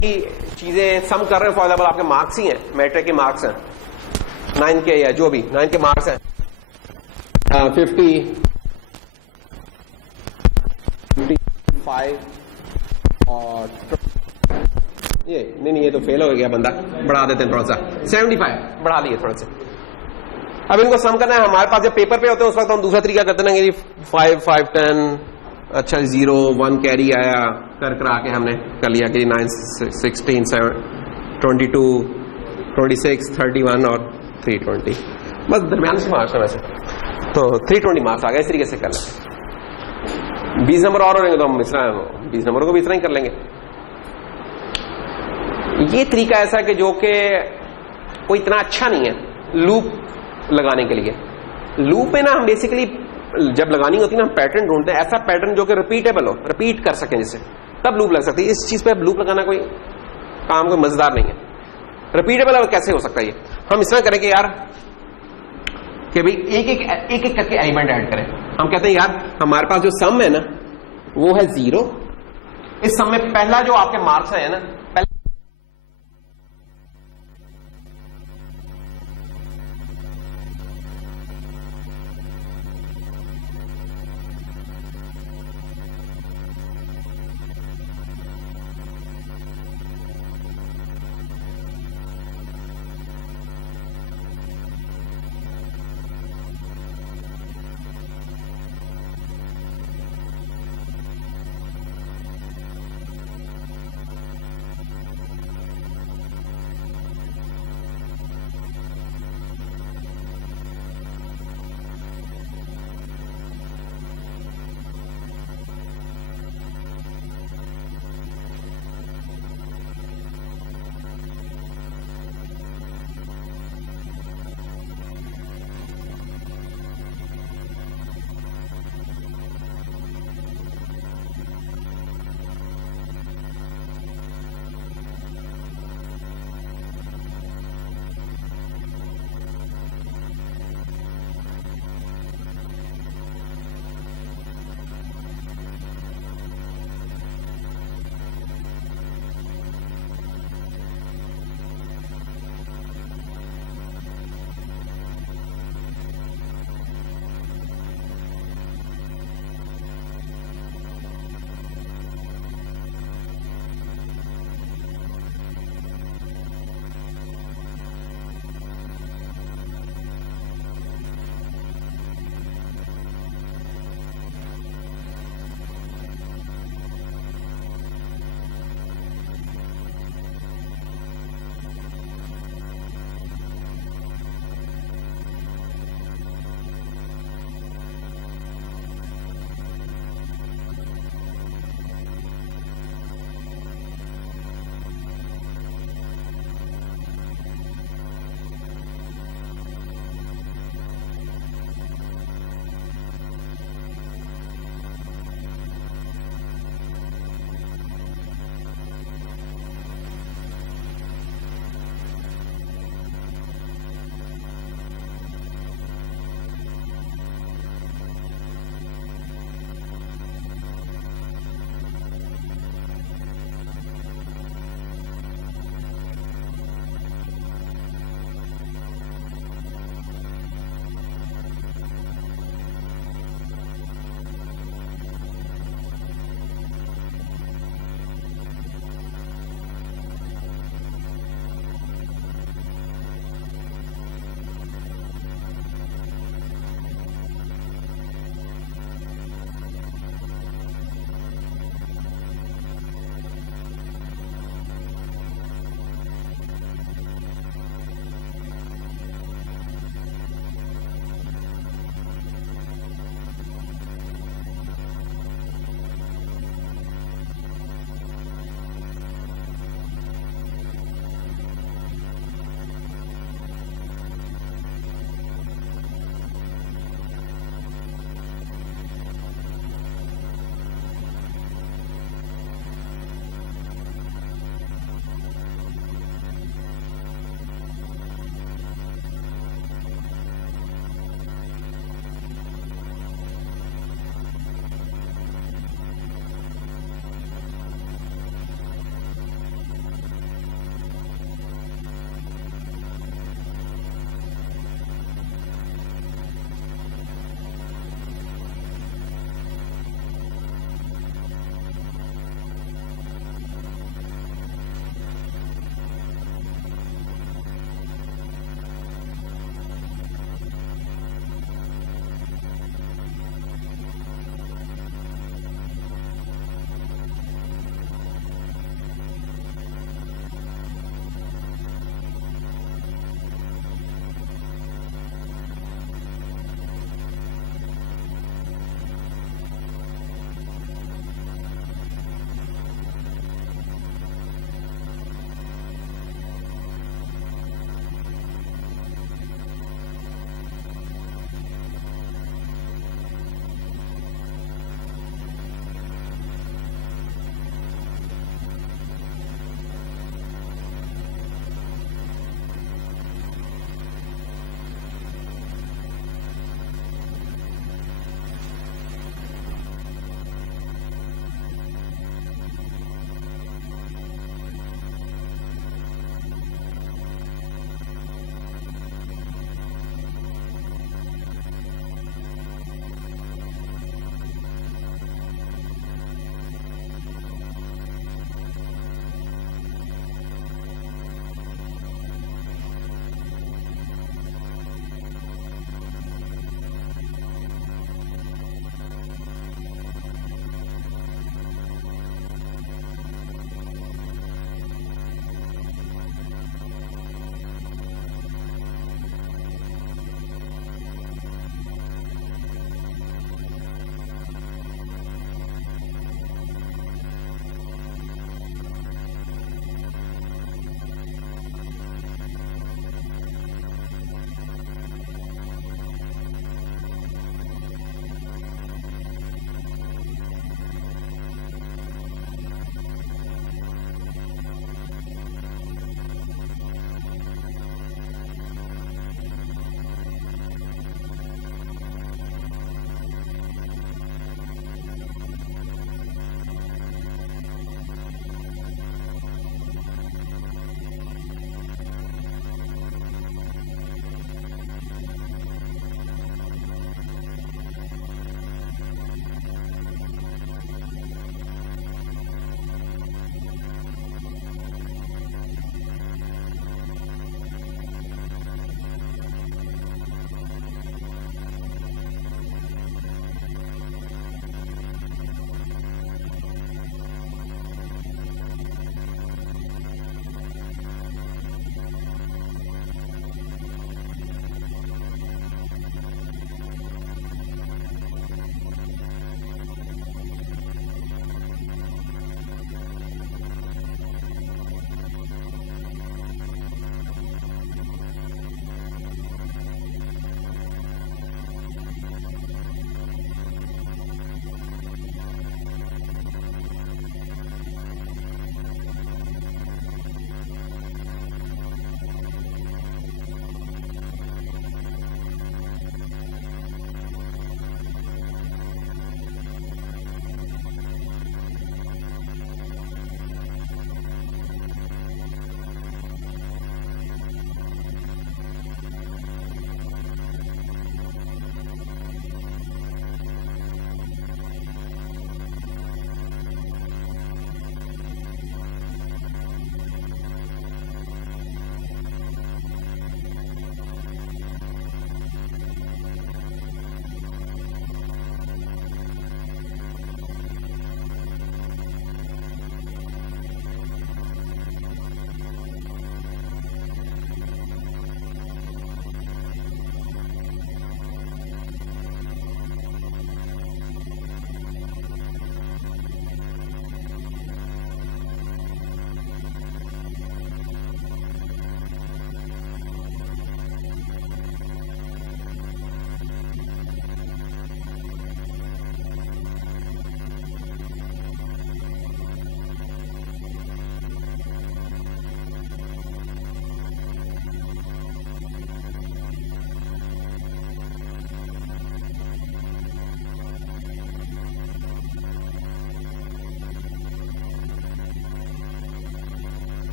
चीजें सम कर रहे हैं, फॉर एग्जाम्पल आपके मार्क्स ही हैं, मैट्रिक के मार्क्स हैं 9 के या जो भी 9 के मार्क्स हैं 55 और ये नहीं ये तो फेल हो गया बंदा, बढ़ा देते हैं थोड़ा सा 75 बढ़ा लिए थोड़ा सा। अब इनको सम करना है, हमारे पास जब पेपर पे होते हैं उस वक्त हम दूसरा तरीका करते हैं कि 5 5 10 अच्छा 0 1 कैरी आया कर आके हमने कर लिया कि 9 16 7 22 26 31 और 320 बस दरमियान से मार्क्स है वैसे तो 320 मार्क्स आ गए। इस तरीके से कर लें। 20 नंबर और होंगे तो हम इस तरह 20 नंबरों को भी इस तरह ही कर लेंगे। ये तरीका ऐसा कि जो कि कोई इतना अच्छा नहीं है लूप लगाने के लिए। लूप में ना हम बेसिकली जब लगानी होती है ना हम पैटर्न ढूंढते हैं, ऐसा पैटर्न जो कि रिपीटेबल हो, रिपीट कर सकें जिससे, तब लूप लग सकती है। इस चीज पे लूप लगाना कोई काम कोई मजेदार नहीं है। रिपीटेबल कैसे हो सकता है ये? हम इस तरह करें कि यार कि भाई एक एक करके एलिमेंट ऐड करें। हम कहते हैं यार हमारे पास जो सम है ना वो है 0, इस सम में पहला जो आपके मार्क्स है ना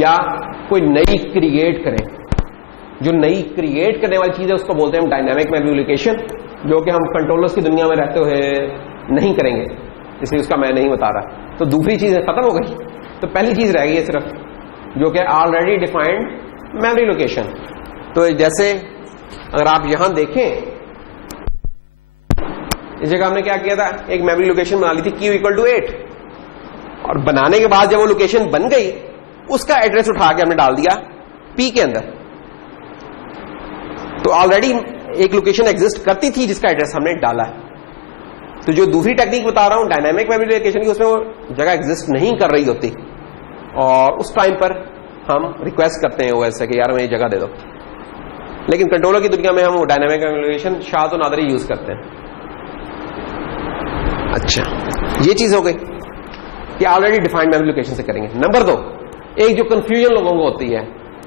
या कोई नई क्रिएट करें। जो नई क्रिएट करने वाली चीज है उसको बोलते हैं हम डायनामिक मेमोरी लोकेशन, जो कि हम कंट्रोलर्स की दुनिया में रहते हुए नहीं करेंगे, इसलिए उसका मैं नहीं बता रहा। तो दूसरी चीजें खत्म हो गई, तो पहली चीज रह गई है सिर्फ, जो कि ऑलरेडी डिफाइंड मेमोरी लोकेशन। तो जैसे अगर आप यहां देखें, इस जगह हमने क्या किया था, एक मेमोरी लोकेशन बना ली थी Q = 8, और बनाने के बाद जब वो लोकेशन बन गई उसका एड्रेस उठा के हमने डाल दिया P के अंदर। तो ऑलरेडी एक लोकेशन एग्जिस्ट करती थी जिसका एड्रेस हमने डाला है। तो जो दूसरी टेक्निक बता रहा हूं डायनामिक मेमोरी लोकेशन की, उसमें वो जगह एग्जिस्ट नहीं कर रही होती, और उस टाइम पर हम रिक्वेस्ट करते हैं OS से कि यार हमें ये जगह दे दो। लेकिन कंट्रोलर की दुनिया में हम वो डायनामिक मेमोरी लोकेशन शायद तो नादर यूज करते हैं। अच्छा, ये चीज हो गई कि ऑलरेडी डिफाइंड मेमोरी लोकेशन से करेंगे। नंबर 2, एक जो कंफ्यूजन लोगों को होती है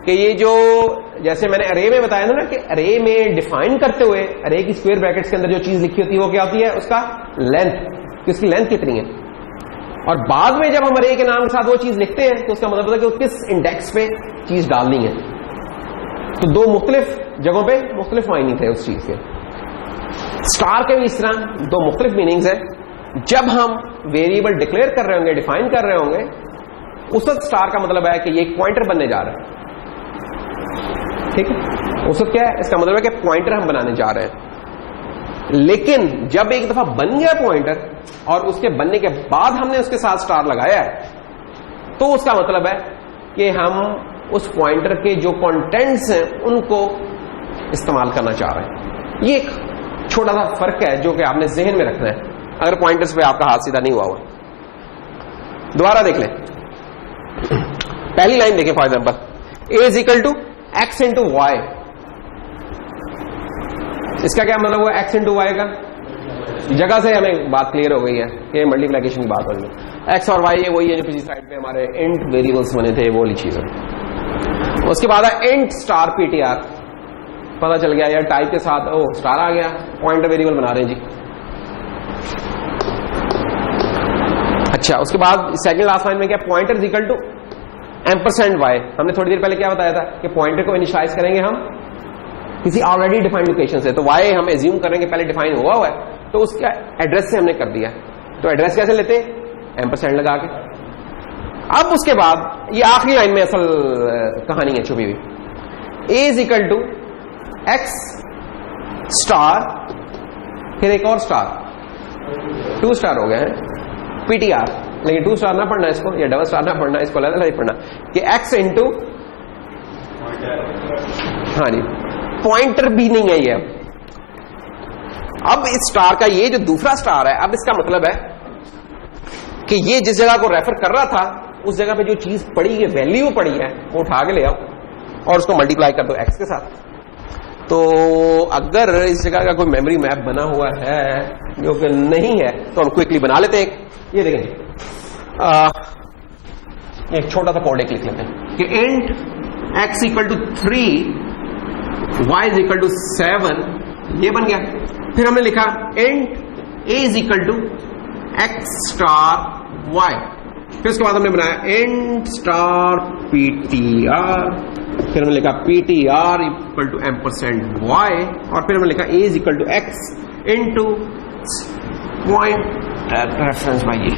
कि ये जो, जैसे मैंने अरे में बताया था ना कि अरे में डिफाइन करते हुए अरे की स्क्वायर ब्रैकेट्स के अंदर जो चीज लिखी होती है वो क्या होती है, उसका लेंथ, कि उसकी लेंथ कितनी है। और बाद में जब हम अरे के नाम के साथ वो चीज लिखते हैं तो उसका मतलब होता है कि किस इंडेक्स पे चीज डालनी है। तो दो मुख्तलिफ जगहों पे मुख्तलिफ मायने थे उस चीज के। स्टार के भी इस तरह दो मुख्तलिफ मीनिंग्स है। जब हम वेरिएबल डिक्लेयर कर रहे होंगे, डिफाइन कर रहे होंगे, उस वक्त स्टार का मतलब है कि ये एक पॉइंटर बनने जा रहा है, ठीक है। उस वक्त क्या है, इसका मतलब है कि पॉइंटर हम बनाने जा रहे हैं। लेकिन जब एक दफा बन गया पॉइंटर और उसके बनने के बाद हमने उसके साथ स्टार लगाया है, तो उसका मतलब है कि हम उस पॉइंटर के जो कंटेंट्स हैं उनको इस्तेमाल करना चाह रहे हैं। ये एक छोटा सा फर्क है जो कि आपने जहन में रखना है अगर पॉइंटर्स पे आपका हाथ सीधा नहीं हुआ। दोबारा देख लें, पहली लाइन देखें for example, A = X × Y। इसका क्या मतलब हुआ, X × Y का जगह से हमें बात क्लियर हो गई है कि मल्टीप्लिकेशन की बात हो रही है। X और Y ये वही है जो पिछली साइड पे हमारे इंट वेरिएबल्स बने थे, वो वाली चीज है। उसके बाद है इंट स्टार PTR, पता चल गया यार टाइप के साथ स्टार आ गया, पॉइंटर वेरिएबल बना रहे हैं जी। अच्छा, उसके बाद सेकंड लास्ट लाइन में क्या, पॉइंटर = $y। हमने थोड़ी देर पहले क्या बताया था कि पॉइंटर को इनिशियलाइज करेंगे हम किसी ऑलरेडी डिफाइंड लोकेशन से। तो y हम एज्यूम करेंगे पहले डिफाइन हुआ है, तो उसका एड्रेस से हमने कर दिया। तो एड्रेस कैसे लेते हैं, $, लगा के। अब उसके बाद ये आखिरी लाइन में असल कहानी है छुपी हुई, A = X स्टार, फिर एक और स्टार, 2 स्टार हो गया है PTR। लेकिन 2 स्टार ना पढ़ना इसको, या डबल स्टार ना पढ़ना इसको, अलग अलग पढ़ना कि X × हाँ जी, पॉइंटर भी नहीं है ये। अब इस स्टार का ये जो दूसरा स्टार है, अब इसका मतलब है कि ये जिस जगह को रेफर कर रहा था उस जगह पे जो चीज पड़ी है, वैल्यू पड़ी है, वो उठा के ले आओ और उसको मल्टीप्लाई कर दो X के साथ। तो अगर इस जगह का कोई मेमोरी मैप बना हुआ है जो कि नहीं है तो हम क्विकली बना लेते हैं। ये देखें, एक छोटा सा कोड एक लिख लेते हैं कि इंट X = 3, Y = 7, ये बन गया। फिर हमने लिखा इंट A = X * Y। फिर उसके बाद हमने बनाया इंट स्टार PTR, फिर हमने लिखा PTR = $y, और फिर हमने लिखा A = X × point reference by ये।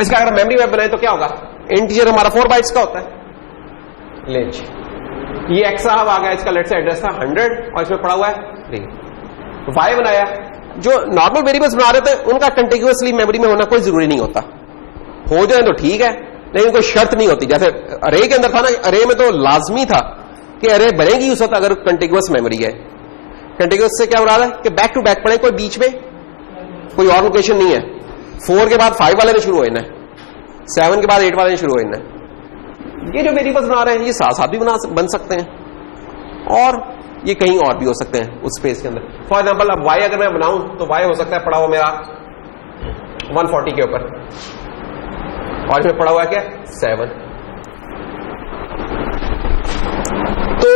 इसका अगर मेमोरी मैप बनाए तो क्या होगा, इंटीजर हमारा 4 बाइट्स का होता है। ले ये X साहब आ गया, इसका लेट से एड्रेस था 100 और इसमें पड़ा हुआ है 3। तो Y बनाया, जो नॉर्मल वेरिएबल्स बना रहे थे उनका कंटिन्यूअसली मेमोरी में होना कोई जरूरी नहीं होता, हो जाए तो ठीक है, लेकिन कोई शर्त नहीं होती। जैसे अरे के अंदर था ना, अरे में तो लाजमी था कि अरे बनेगी उस वक्त अगर कंटिन्यूअस मेमोरी है। कंटिन्यूअस से क्या हो रहा है कि बैक टू बैक पड़े, कोई बीच में कोई और लोकेशन नहीं है। 4 के बाद 5 वाले ने शुरू होना है, 7 के बाद 8 वाले ने शुरू होना है। ये जो वेरिएबल्स बना रहे हैं ये साथ साथ भी बन सकते हैं, और ये कहीं और भी हो सकते हैं उस स्पेस के अंदर। फॉर एग्जाम्पल अब Y अगर मैं बनाऊं तो Y हो सकता है पड़ा हुआ मेरा 140 के ऊपर, और इसमें पड़ा हुआ है क्या 7। तो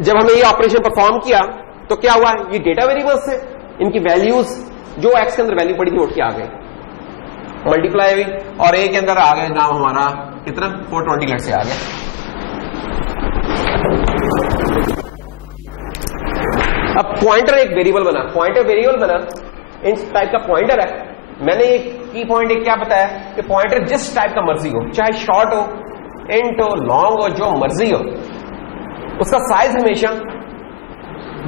जब हमने ये ऑपरेशन परफॉर्म किया तो क्या हुआ, ये डेटा वेरिएबल्स है, इनकी वैल्यूज जो X के अंदर वैल्यू पड़ी थी उठ के आ गई, मल्टीप्लाई हुई, और A के अंदर आ गए नाम हमारा कितना 420 लेट से आ गया। पॉइंटर एक वेरिएबल बना, पॉइंटर वेरिएबल बना, इंट टाइप का पॉइंटर है। मैंने एक की पॉइंट एक क्या बताया कि पॉइंटर जिस टाइप का मर्जी हो, चाहे शॉर्ट हो, इंट हो, लॉन्ग हो, जो मर्जी हो, उसका साइज हमेशा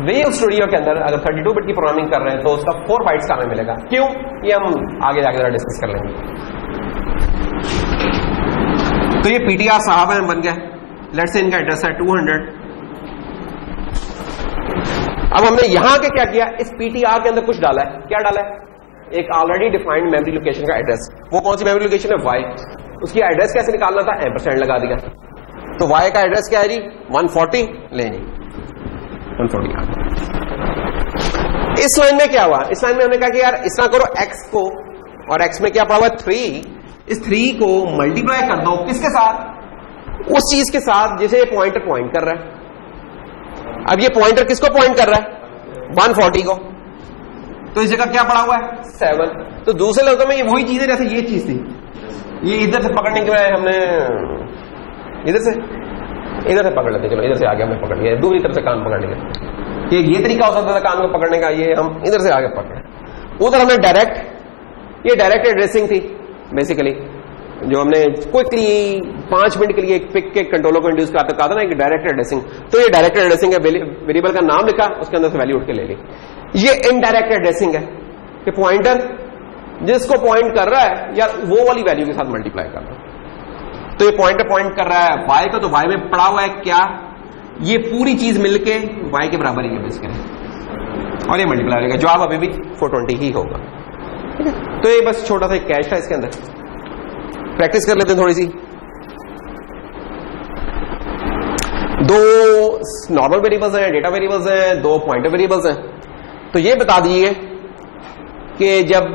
विजुअल स्टूडियो के अंदर अगर 32 बिट की प्रोग्रामिंग कर रहे हैं तो उसका 4 बाइट्स का हमें मिलेगा। क्यों, ये हम आगे जाकर जरा डिस्कस कर लेंगे। तो ये पीटीआर साहब है बन गया। लेट्स से इनका एड्रेस है 200। अब हमने यहां के क्या किया, इस पीटीआर के अंदर कुछ डाला है। क्या डाला है, एक ऑलरेडी डिफाइंड मेमोरी लोकेशन का एड्रेस। वो कौन सी मेमोरी लोकेशन है, वाई। उसकी एड्रेस कैसे निकालना था, एम्परसेंड लगा दिया। तो वाई का एड्रेस क्या है जी, 140 ले जी, 140 आ गया। इस लाइन में क्या हुआ, इस लाइन में हमने कहा कि यार इस तरह करो, x को, और x में क्या पड़ा हुआ 3, इस 3 को मल्टीप्लाई कर दो किसके साथ, उस चीज के साथ जिसे पॉइंटर पॉइंट कर रहा है। अब ये पॉइंटर किसको पॉइंट कर रहा है, 140 को। तो इस जगह क्या पड़ा हुआ है, 7। तो दूसरे लफ्जों में ये वही चीज है जैसे ये चीज थी, ये इधर से पकड़ने के बजाय हमने इधर से पकड़ लेते, चलो इधर से आगे हमने पकड़ लिया, दूसरी तरफ से कान पकड़ने का ये तरीका हो सकता था कान को पकड़ने का, ये हम इधर से आगे पकड़े। उधर हमने ये डायरेक्ट एड्रेसिंग थी बेसिकली, जो हमने क्विकली 5 मिनट के लिए एक पिक के कंट्रोलर को इंड्यूस करता कहा था ना, एक डायरेक्ट एड्रेसिंग। तो ये डायरेक्ट एड्रेसिंग है, वेरिएबल का नाम लिखा, उसके अंदर से वैल्यू उठ के ले ली। ये इनडायरेक्ट एड्रेसिंग है कि पॉइंटर जिसको पॉइंट कर रहा है या वो वाली वैल्यू के साथ मल्टीप्लाई कर रहा है। तो ये पॉइंटर पॉइंट कर रहा है वाई को, तो वाई में पड़ा हुआ है क्या, ये पूरी चीज मिलके वाई के बराबर ही है बेसिकली, और ये मल्टीप्लाई होगा। जवाब अभी भी 420 ही होगा। ठीक है, तो ये बस छोटा सा कैश था, इसके अंदर प्रैक्टिस कर लेते हैं थोड़ी सी। 2 नॉर्मल वेरिएबल्स हैं, डेटा वेरिएबल्स हैं, 2 पॉइंटर वेरिएबल्स हैं। तो ये बता दीजिए कि जब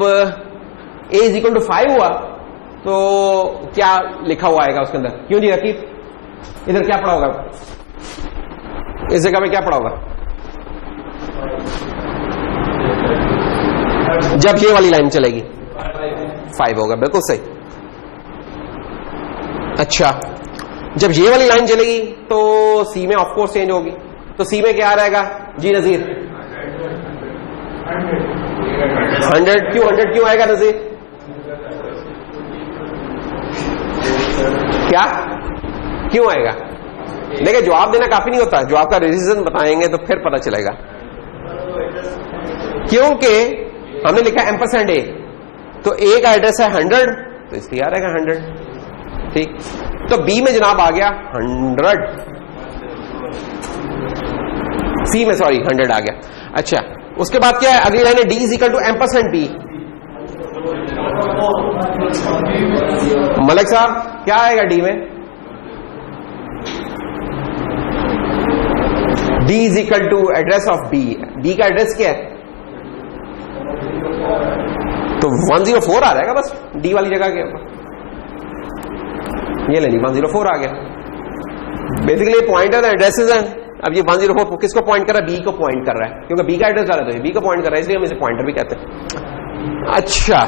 a = 5 हुआ तो क्या लिखा हुआ आएगा उसके अंदर। क्यों जी रकीब, इधर क्या पड़ा होगा, इस जगह में क्या पड़ा होगा, जब ये वाली लाइन चलेगी 5 होगा, बिल्कुल सही। अच्छा, जब ये वाली लाइन चलेगी तो सी में ऑफकोर्स चेंज होगी। तो सी में क्या रहेगा जी नजीर, 100 क्यों आएगा नजीर, क्या क्यों आएगा। देखिए जवाब देना काफी नहीं होता, जवाब का रीजन बताएंगे तो फिर पता चलेगा। क्योंकि हमने लिखा एम्परसेंड ए, तो ए का एड्रेस है 100, तो इसलिए आ रहेगा 100। ठीक, तो बी में जनाब आ गया 100, सी में सॉरी 100 आ गया। अच्छा, उसके बाद क्या है, अगली लाइन है डी = एम्परसेंड बी। मलिक साहब क्या आएगा डी में, D = address of B. B का एड्रेस क्या है, तो 104 आ जाएगा बस डी वाली जगह के ऊपर। ये ले ली 104 आ गया। बेसिकली पॉइंटर एड्रेसेस हैं। अब ये 104 किसको पॉइंट कर रहा है, बी को पॉइंट कर रहा है, क्योंकि बी का एड्रेस डाला तो ये बी को पॉइंट कर रहा है, इसलिए हम इसे पॉइंटर भी कहते हैं। अच्छा,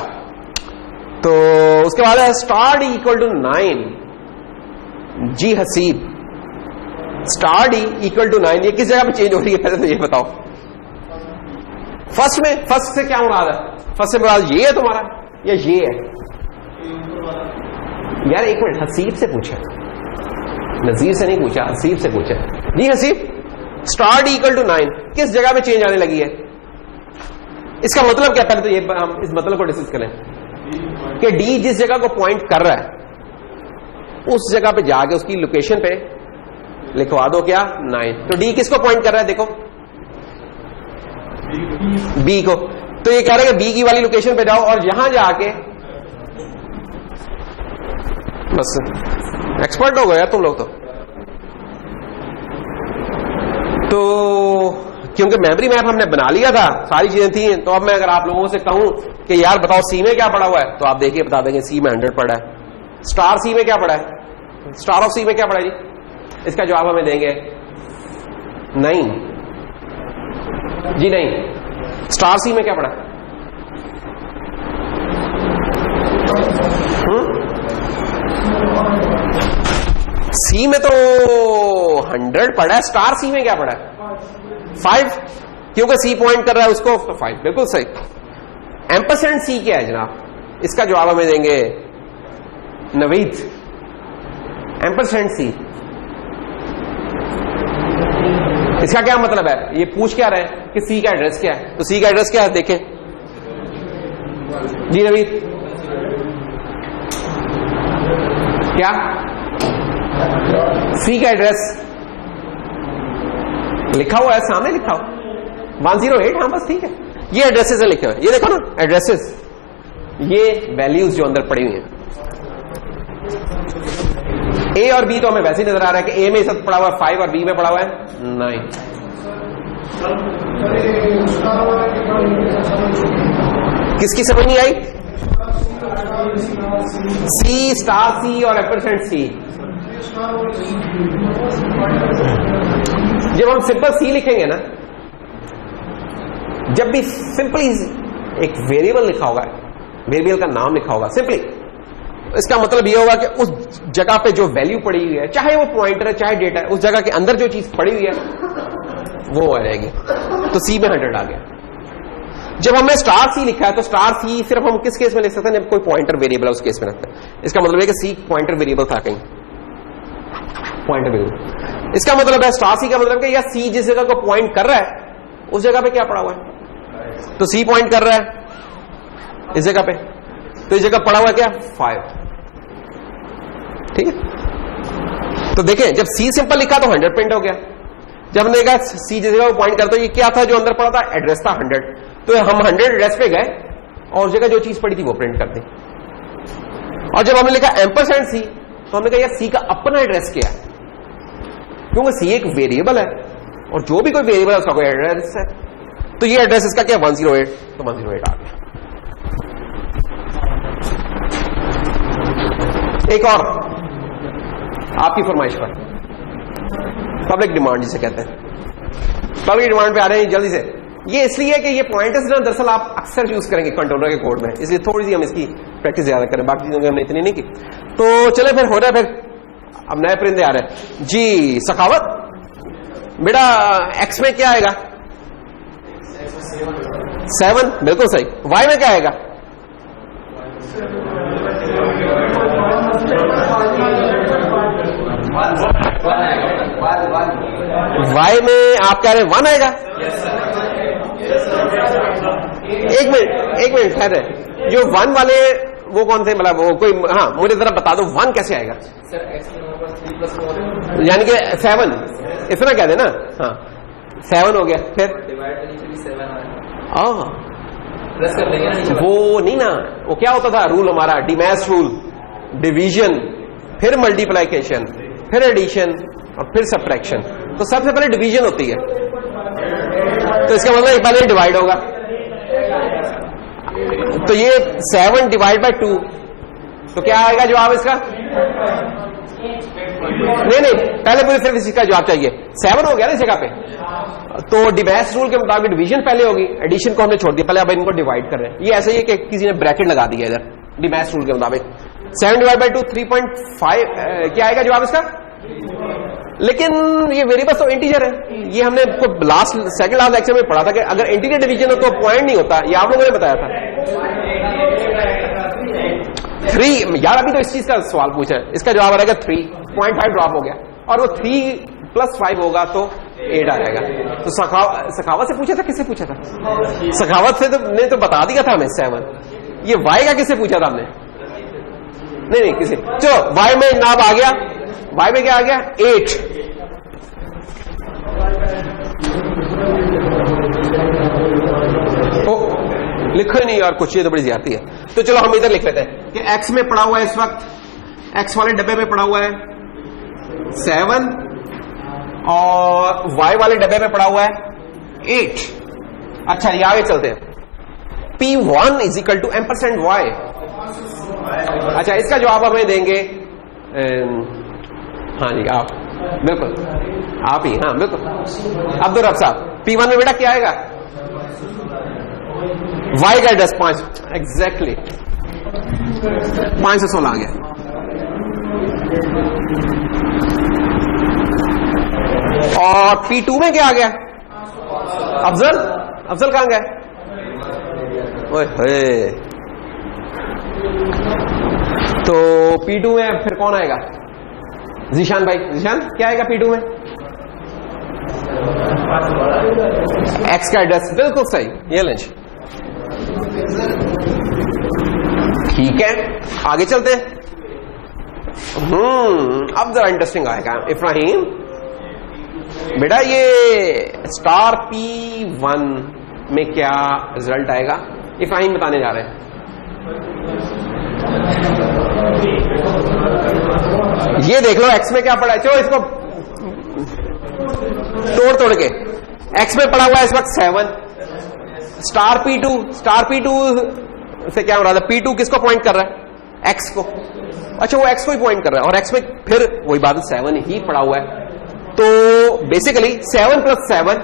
तो उसके बाद है स्टार डी = 9 जी हसीब। स्टार डी = 9 ये किस जगह पे चेंज हो रही है, पहले तो ये बताओ। फर्स्ट में, फर्स्ट से क्या मुराद है, फर्स्ट से मुराद ये है तुम्हारा या ये है। यार एक मिनट, हसीब से पूछा, नजीर से नहीं पूछा, हसीब से पूछा। जी हसीब, स्टार डी = 9 किस जगह पे चेंज आने लगी है, इसका मतलब क्या, पहले तो ये हम इस मतलब को डिस्कस करें कि डी जिस जगह को पॉइंट कर रहा है उस जगह पे जाके उसकी लोकेशन पे लिखवा दो क्या 9। तो डी किसको पॉइंट कर रहा है, देखो बी को। तो ये कह रहा है कि बी की वाली लोकेशन पे जाओ और यहां जाके, बस एक्सपर्ट हो गए यार तुम लोग। तो क्योंकि मेमोरी मैप हमने बना लिया था, सारी चीजें थी, तो अब मैं अगर आप लोगों से कहूं कि यार बताओ सी में क्या पड़ा हुआ है, तो आप देखिए बता देंगे सी में 100 पड़ा है। स्टार सी में क्या पड़ा है, स्टार ऑफ सी में क्या पड़ा है जी, इसका जवाब हमें देंगे 9 जी, नहीं। स्टार सी में क्या पड़ा, सी में तो 100 पड़ा है, स्टार सी में क्या पड़ा है 5। क्योंकि सी पॉइंट कर रहा है उसको, तो 5 बिल्कुल सही। एम्परसेंड सी क्या है जनाब? इसका जवाब हमें देंगे नवीद। एम्परसेंड सी, इसका क्या मतलब है? ये पूछ क्या रहे हैं कि सी का एड्रेस क्या है, तो सी का एड्रेस क्या है देखें जी नवीद। क्या सी का एड्रेस लिखा हुआ है सामने, लिखा हुआ 108। हाँ बस ठीक है, ये एड्रेसेस है लिखे हुए, ये देखो ना एड्रेसेस, ये वैल्यूज जो अंदर पड़ी हुई हैं। ए और बी तो हमें वैसे ही नजर आ रहा है कि ए में सब पड़ा हुआ है 5 और बी में पड़ा हुआ है 9। किसकी समझ नहीं आई? सी, स्टार सी और एम्परसेंड सी। जब हम सिंपल सी लिखेंगे ना, जब भी सिंपली एक वेरिएबल लिखा होगा, वेरिएबल का नाम लिखा होगा सिंपली, इसका मतलब यह होगा कि उस जगह पे जो वैल्यू पड़ी हुई है, चाहे वो पॉइंटर है चाहे डेटा है, उस जगह के अंदर जो चीज पड़ी हुई है वो आ जाएगी। तो सी में 100 आ गया। जब हमने स्टार सी लिखा है तो स्टार सी सिर्फ हम किस केस में लिख सकते हैं? कोई पॉइंटर वेरिएबल है उस केस में रखते हैं। इसका मतलब है कि सी पॉइंटर वेरिएबल था कहीं, पॉइंटर वेरिएबल। इसका मतलब है स्टार सी का मतलब कि या सी जिस जगह को पॉइंट कर रहा है उस जगह पे क्या पड़ा हुआ है, तो सी पॉइंट कर रहा है इस जगह पे, तो इस जगह पड़ा हुआ है क्या 5। ठीक है, तो देखें जब सी सिंपल लिखा तो 100 प्रिंट हो गया। जब हमने कहा सी जिस जगह को पॉइंट करता, ये क्या था जो अंदर पड़ा था? एड्रेस था 100। तो हम 100 एड्रेस पे गए और जगह जो चीज पड़ी थी वो प्रिंट कर दी। और जब हमने लिखा एम्परसेंड सी तो हमने कहा यार सी का अपना एड्रेस क्या है, क्योंकि सी एक वेरिएबल है और जो भी कोई वेरिएबल है उसका कोई एड्रेस है। तो ये एड्रेस इसका क्या 108, तो 108 आ गया। एक और आपकी फरमाइश पर, पब्लिक डिमांड जिसे कहते हैं, पब्लिक डिमांड पे आ रहे हैं जल्दी से। ये इसलिए कि ये पॉइंटर्स ना दरअसल आप अक्सर यूज करेंगे कंट्रोलर के कोड में, इसलिए थोड़ी सी हम इसकी प्रैक्टिस ज्यादा करें, बाकी चीजों की हमने इतनी नहीं की। तो चले फिर हो रहा है, फिर अब नए परिंदे आ रहे हैं जी। सखावत बेटा एक्स में क्या आएगा? 7 बिल्कुल सही। वाई में क्या आएगा? वाई में आप कह रहे हैं 1 आएगा? एक मिनट ठहर है, जो 1 वाले वो कौन से, मतलब वो कोई, हाँ मुझे जरा बता दो 1 कैसे आएगा? यानी कि 7 इतना कह देना। हाँ 7 हो गया, फिर वो नहीं ना, वो क्या होता था रूल हमारा, डिमैश रूल, डिवीजन, फिर मल्टीप्लिकेशन, फिर एडिशन और फिर सब्ट्रैक्शन। तो सबसे पहले डिवीजन होती है, तो इसका मतलब पहले डिवाइड होगा। तो ये 7 डिवाइड बाय 2, तो क्या आएगा जवाब इसका? नहीं, पहले मुझे सिर्फ इसका जवाब चाहिए। 7 हो गया ना इस जगह पे, तो डिमैश रूल के मुताबिक डिवीजन पहले होगी, एडिशन को हमने छोड़ दिया, पहले अब इनको डिवाइड कर रहे हैं। ये ऐसा ही है कि किसी ने ब्रैकेट लगा दिया इधर, डिमैश रूल के मुताबिक 7 डिवाइड बाय 2 3.5 क्या आएगा जवाब इसका? लेकिन ये वेरिएबल तो इंटीजर है, ये हमने सेकंड लास्ट लेक्चर में पढ़ा था कि अगर इंटीजर डिवीजन हो तो पॉइंट नहीं होता, ये आप लोगों ने बताया था। 3 यार, अभी तो इस चीज का सवाल पूछा है, इसका जवाब आ रहेगा 3.5 ड्रॉप हो गया, और वो 3 + 5 होगा तो 8 आ जाएगा। तो सखावत से पूछा था, किससे पूछा था? सखावत से तो ने तो बता दिया था हमें 7। ये वाई का किससे पूछा था हमने? नहीं किसी। चलो वाई में नाम आ गया, वाई में क्या आ गया? 8। तो लिखो नहीं यार कुछ, ये तो बड़ी ज्यादती है। तो चलो हम इधर लिख लेते हैं कि एक्स में पड़ा हुआ है इस वक्त, एक्स वाले डब्बे में पड़ा हुआ है 7 और वाई वाले डब्बे में पड़ा हुआ है 8। अच्छा ये आगे चलते हैं। P1 = $y। अच्छा इसका जवाब हमें देंगे, हाँ जी आप, बिल्कुल आप ही, हाँ बिल्कुल अब्दुल रब साहब। P1 में बेटा क्या आएगा? Y का एड्रेस 5, एग्जैक्टली 5 से 16 आ गया। और P2 में क्या आ गया? अफजल, अफजल कहां गए? ओए, तो P2 में फिर कौन आएगा? जीशान भाई, जीशान क्या आएगा P2 में? एक्स का एड्रेस, बिल्कुल सही, ये लेंज। ठीक है, आगे चलते हैं। अब जरा इंटरेस्टिंग आएगा। इब्राहिम बेटा, ये स्टार P1 में क्या रिजल्ट आएगा? इब्राहिम बताने जा रहे हैं। ये देख लो एक्स में क्या पड़ा है। चलो इसको तोड़ के, एक्स में पड़ा हुआ है इस वक्त 7। स्टार P2 से क्या हो रहा था? P2 किसको पॉइंट कर रहा है? एक्स को। अच्छा, वो एक्स को ही पॉइंट कर रहा है और एक्स में फिर वही बात 7 ही पड़ा हुआ है। तो बेसिकली 7 + 7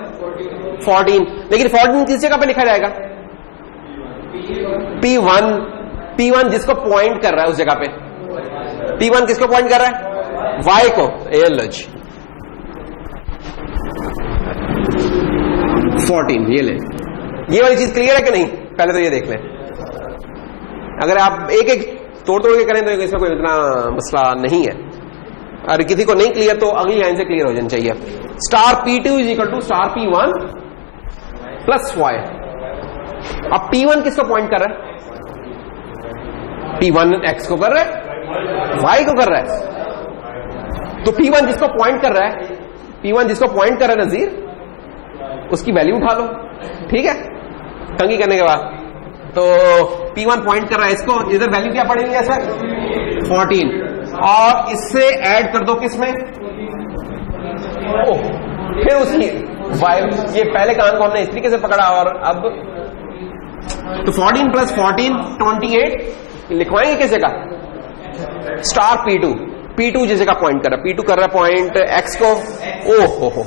14, लेकिन 14 किस जगह पे लिखा जाएगा? P1 जिसको पॉइंट कर रहा है उस जगह पे। P1 किसको पॉइंट कर रहा है? Y को। एलज 14, ये ले। ये वाली चीज क्लियर है कि नहीं? पहले तो ये देख लें। अगर आप एक एक तोड़ के करें तो इसमें कोई इतना मसला नहीं है। अगर किसी को नहीं क्लियर तो अगली लाइन से क्लियर हो जानी चाहिए। Star P2 = star P1 + Y। अब P1 किसको पॉइंट कर रहा है? P1 X को कर रहा है, Y को कर रहा है। तो P1 जिसको पॉइंट कर रहा है, नजीर, उसकी वैल्यू उठा लो। ठीक है, तंगी करने के बाद। तो P1 पॉइंट कर रहा है इसको, इधर वैल्यू क्या पड़ेगी सर? 14, और इससे ऐड कर दो किसमें? फिर उसकी Y। ये पहले कान को हमने इस तरीके से पकड़ा, और अब तो 14 + 14 28 लिखवाएंगे किस जगह? स्टार P2 जिस जगह पॉइंट कर रहा है, P2 कर रहा है पॉइंट X को। ओ हो।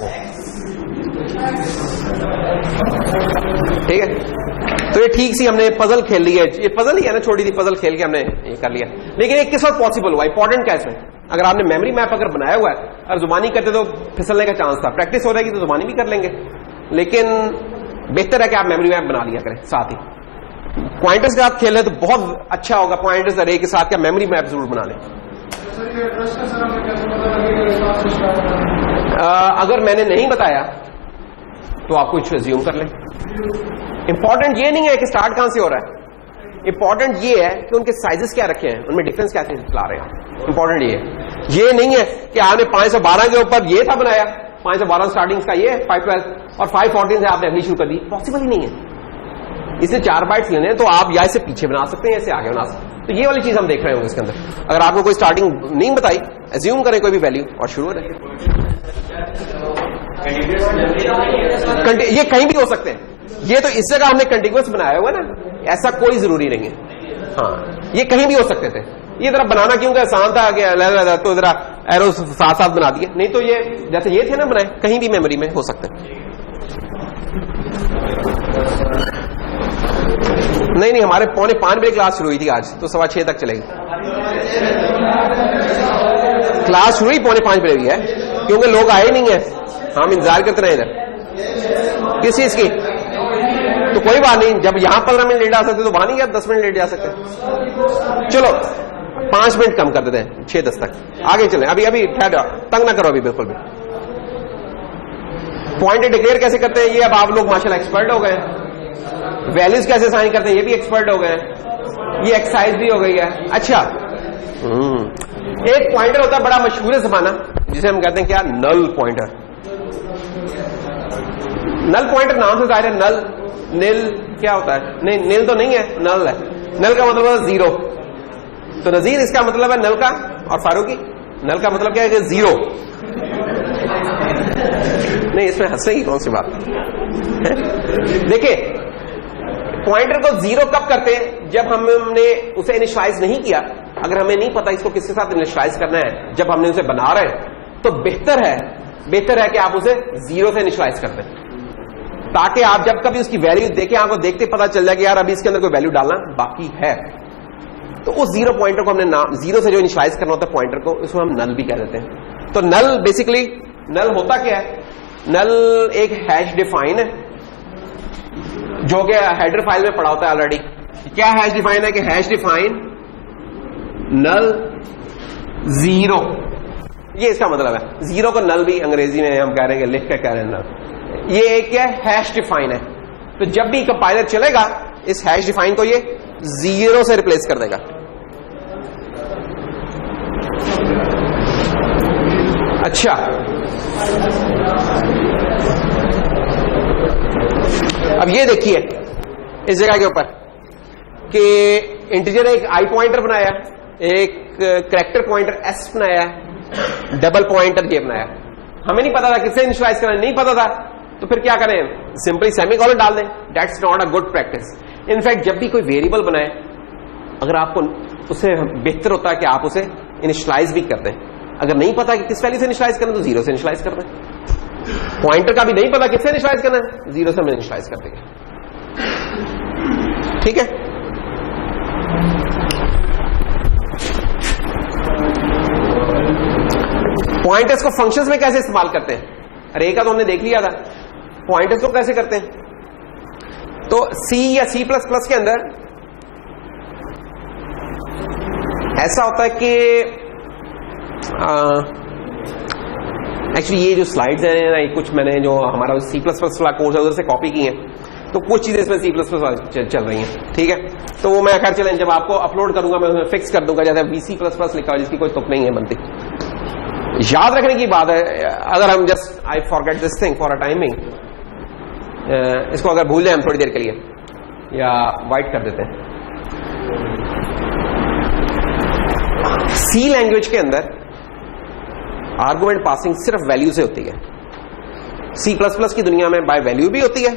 ठीक है, तो ये ठीक सी हमने पजल खेल ली है। ये पजल ही है ना, छोटी सी पजल खेल के हमने ये कर लिया। लेकिन ये किस वक्त पॉसिबल हुआ? इंपॉर्टेंट क्या है इसमें? अगर आपने मेमोरी मैप अगर बनाया हुआ है और जुबानी करते तो फिसलने का चांस था। प्रैक्टिस हो जाएगी तो जुबानी भी कर लेंगे, लेकिन बेहतर है कि आप मेमोरी मैप बना लिया करें साथ ही। पॉइंटर्स के साथ खेल रहे तो बहुत अच्छा होगा। पॉइंटर्स अरे के साथ क्या मेमोरी मैप जरूर बना लें। अगर मैंने नहीं बताया तो आप कुछ अज्यूम कर लें। इंपॉर्टेंट ये नहीं है कि स्टार्ट कहां से हो रहा है, इंपॉर्टेंट ये है कि उनके साइजेस क्या रखे हैं, उनमें डिफरेंस क्या ला रहे हैं। इंपॉर्टेंट ये नहीं है कि आपने 512 के ऊपर ये था बनाया, 512 स्टार्टिंग का ये 512 और 514 से आपने अगली शुरू कर दी। पॉसिबल ही नहीं है। इसे 4 बाइट्स लेने हैं तो आप या इसे पीछे बना सकते हैं, इसे आगे बना सकते हैं। तो ये वाली चीज हम देख रहे होंगे इसके अंदर। अगर आपको कोई स्टार्टिंग नहीं बताई, एज्यूम करें कोई भी वैल्यू और शुरू करें। ये कहीं भी हो सकते हैं। ये तो इस जगह हमने कंटिन्यूअस बनाया हुआ ना, ऐसा कोई जरूरी नहीं है। हाँ, ये कहीं भी हो सकते थे। ये जरा बनाना क्योंकि आसान था कि तो जरा एरो साथ साथ बना दिए, नहीं तो ये जैसे ये थे ना बनाए, कहीं भी मेमोरी में हो सकते हैं। नहीं, हमारे 4:45 बजे क्लास शुरू हुई थी आज, तो 6:15 तक चलेगी क्लास। शुरू ही 4:45 बजे भी है क्योंकि लोग आए नहीं है, हम इंतजार करते रहे इधर किस चीज की। तो कोई बात नहीं, जब यहां 15 मिनट लेट आ सकते तो वहां नहीं गया 10 मिनट लेट जा सकते। चलो 5 मिनट कम कर देते हैं, 6:10 तक आगे चले। अभी ठहर, तंग ना करो अभी बिल्कुल भी। पॉइंट डिक्लेयर कैसे करते हैं ये अब आप लोग माशाल्लाह एक्सपर्ट हो गए। वैल्यूज कैसे साइन करते हैं ये भी एक्सपर्ट हो गए। ये एक्सरसाइज भी हो गई है। अच्छा, एक पॉइंटर होता है बड़ा मशहूर है जमाना, जिसे हम कहते हैं क्या? Null pointer. नल पॉइंटर नाम से जाहिर है। नल नील क्या होता है? नहीं, नील तो नहीं है, नल है। नल का मतलब है 0। तो नजीर इसका मतलब है नल का, और फारूकी नल का मतलब क्या है? 0। नहीं, इसमें हंसे ही कौन सी बात है? देखिए, पॉइंटर को 0 कब करते हैं? जब हमने उसे इनिशियलाइज नहीं किया। अगर हमें नहीं पता इसको किसके साथ इनिशियलाइज करना है, जब हमने उसे बना रहे हैं, तो बेहतर है कि आप उसे 0 से इनिशियलाइज कर दें, ताकि आप जब कभी उसकी वैल्यू देखें, आपको देखते पता चल जाए कि यार अभी इसके अंदर कोई वैल्यू डालना बाकी है। तो उस 0 पॉइंटर को हमने नाम 0 से जो इनिशियलाइज करना होता है पॉइंटर को, उसको हम नल भी कह देते हैं। तो नल बेसिकली, नल होता क्या है? नल एक हैश डिफाइन है जो कि हेडर फाइल में पड़ा होता है ऑलरेडी। क्या हैश डिफाइन है कि हैश डिफाइन नल जीरो, ये इसका मतलब है। जीरो को नल भी अंग्रेजी में हम कह रहे हैं, लिख के कह रहे हैं नल। ये एक क्या है, हैश डिफाइन है। तो जब भी कंपाइलर चलेगा इस हैश डिफाइन को ये जीरो से रिप्लेस कर देगा। अच्छा, अब ये देखिए इस जगह के ऊपर कि इंटीजर एक आई पॉइंटर बनाया, एक कैरेक्टर पॉइंटर एस बनाया, डबल पॉइंटर ये बनाया। हमें नहीं पता था किससे इनिशियलाइज करना, नहीं पता था, तो फिर क्या करें, सिंपली सेमीकोलन डाल दें। That's not a good practice. In fact जब भी कोई वेरिएबल बनाए, अगर आपको उसे बेहतर होता है कि आप उसे इनिशियलाइज भी कर दें। अगर नहीं पता कि किस वैल्यू से इनिशियलाइज करना, तो जीरो से इनिशियलाइज कर दें। पॉइंटर का भी नहीं पता किससे इनिशियलाइज करना है, जीरो से हम इनिशियलाइज कर देंगे। ठीक है, पॉइंटर्स को फंक्शंस में कैसे इस्तेमाल करते हैं, अरे का तो हमने देख लिया था। पॉइंटर्स को कैसे करते हैं, तो सी या सी प्लस प्लस के अंदर ऐसा होता है कि एक्चुअली ये जो स्लाइड्स हैं ना, कुछ मैंने जो हमारा सी प्लस प्लस वाला कोर्स है उधर से कॉपी की हैं, तो कुछ चीजें इसमें सी प्लस प्लस चल रही हैं। ठीक है, तो वो मैं खैर चलें जब आपको अपलोड करूंगा मैं उसमें फिक्स कर दूंगा, जैसे वीसी प्लस प्लस लिखा हुआ जिसकी कोई तुक नहीं है बनती। याद रखने की बात है, अगर हम just I forget this thing for a timing, इसको अगर भूल जाए हम थोड़ी देर के लिए या वाइट कर देते हैं। सी लैंग्वेज के अंदर आर्गुमेंट पासिंग सिर्फ वैल्यू से होती है। सी प्लस प्लस की दुनिया में बाय वैल्यू भी होती है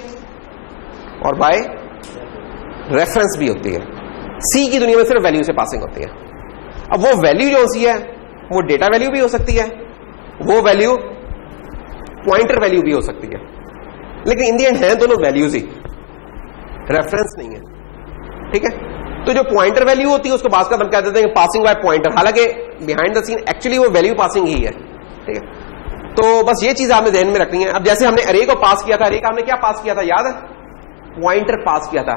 और बाय रेफरेंस भी होती है। सी की दुनिया में सिर्फ वैल्यू से पासिंग होती है। अब वो वैल्यू जो सी है वो डेटा वैल्यू भी हो सकती है, वो वैल्यू पॉइंटर वैल्यू भी हो सकती है, लेकिन इन दी एंड है दोनों वैल्यूज ही, रेफरेंस नहीं है। ठीक है, तो जो पॉइंटर वैल्यू होती है उसको बात हम कह देते हैं पासिंग बाय पॉइंटर, हालांकि बिहाइंड द सीन एक्चुअली वो वैल्यू पासिंग ही है। ठीक है, तो बस ये चीज आपने ध्यान में रखनी है। अब जैसे हमने अरे को पास किया था, अरे का हमने क्या पास किया था याद है, पॉइंटर पास किया था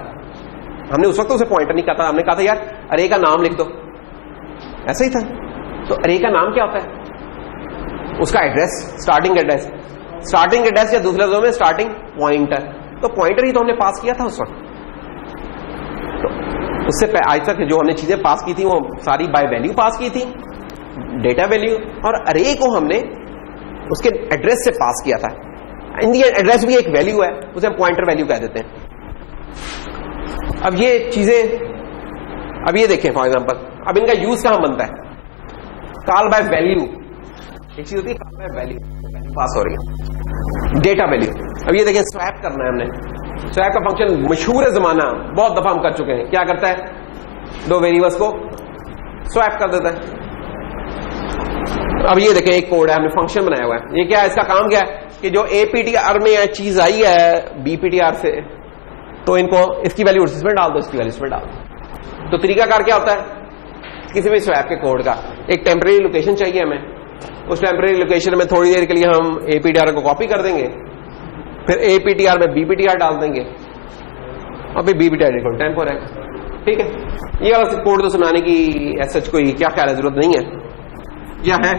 हमने। उस वक्त उसे पॉइंटर नहीं कहा था, हमने कहा था यार अरे का नाम लिख दो, ऐसा ही था। तो अरे का नाम क्या होता है, उसका address, starting address, starting address या दूसरे लफ्जों में स्टार्टिंग पॉइंटर। तो पॉइंटर ही तो हमने पास किया था उस वक्त। तो उससे आज तक जो हमने चीजें पास की थी वो सारी बाय वैल्यू पास की थी, डेटा वैल्यू, और अरे को हमने उसके एड्रेस से पास किया था। इंडिया एड्रेस भी एक वैल्यू है, उसे हम पॉइंटर वैल्यू कह देते हैं। अब ये चीजें, अब ये देखें फॉर एग्जांपल, अब इनका यूज कहां बनता है, कॉल बाय वैल्यू एक चीज होती है, कॉल बाय वैल्यू पास हो रही है, डेटा वैल्यू। अब ये देखें स्वैप करना है हमने, स्वैप का फंक्शन मशहूर है जमाना, बहुत दफा हम कर चुके हैं। क्या करता है, दो वेरिएबल्स को स्वैप कर देता है। अब ये देखें एक कोड है, हमने फंक्शन बनाया हुआ है। ये क्या है, इसका काम क्या है कि जो एपीटीआर में चीज आई है बीपीटीआर से, तो इनको इसकी वैल्यू इसमें डाल दो, इसकी वैल्यू इसमें डाल दो। तो तरीकाकार क्या होता है, किसी भी स्वैप के कोड का एक टेम्परेरी लोकेशन चाहिए हमें, उस टेम्परेरी लोकेशन में थोड़ी देर के लिए हम एपीटीआर को कॉपी कर देंगे, फिर एपीटीआर में बीपीटीआर डाल देंगे और फिर बीपीटीआर इक्वल टेम्प हो रहेगा। ठीक है, ये वाला कोड तो सुनाने की ऐसा कोई क्या ख्याल है, जरूरत नहीं है, क्या है।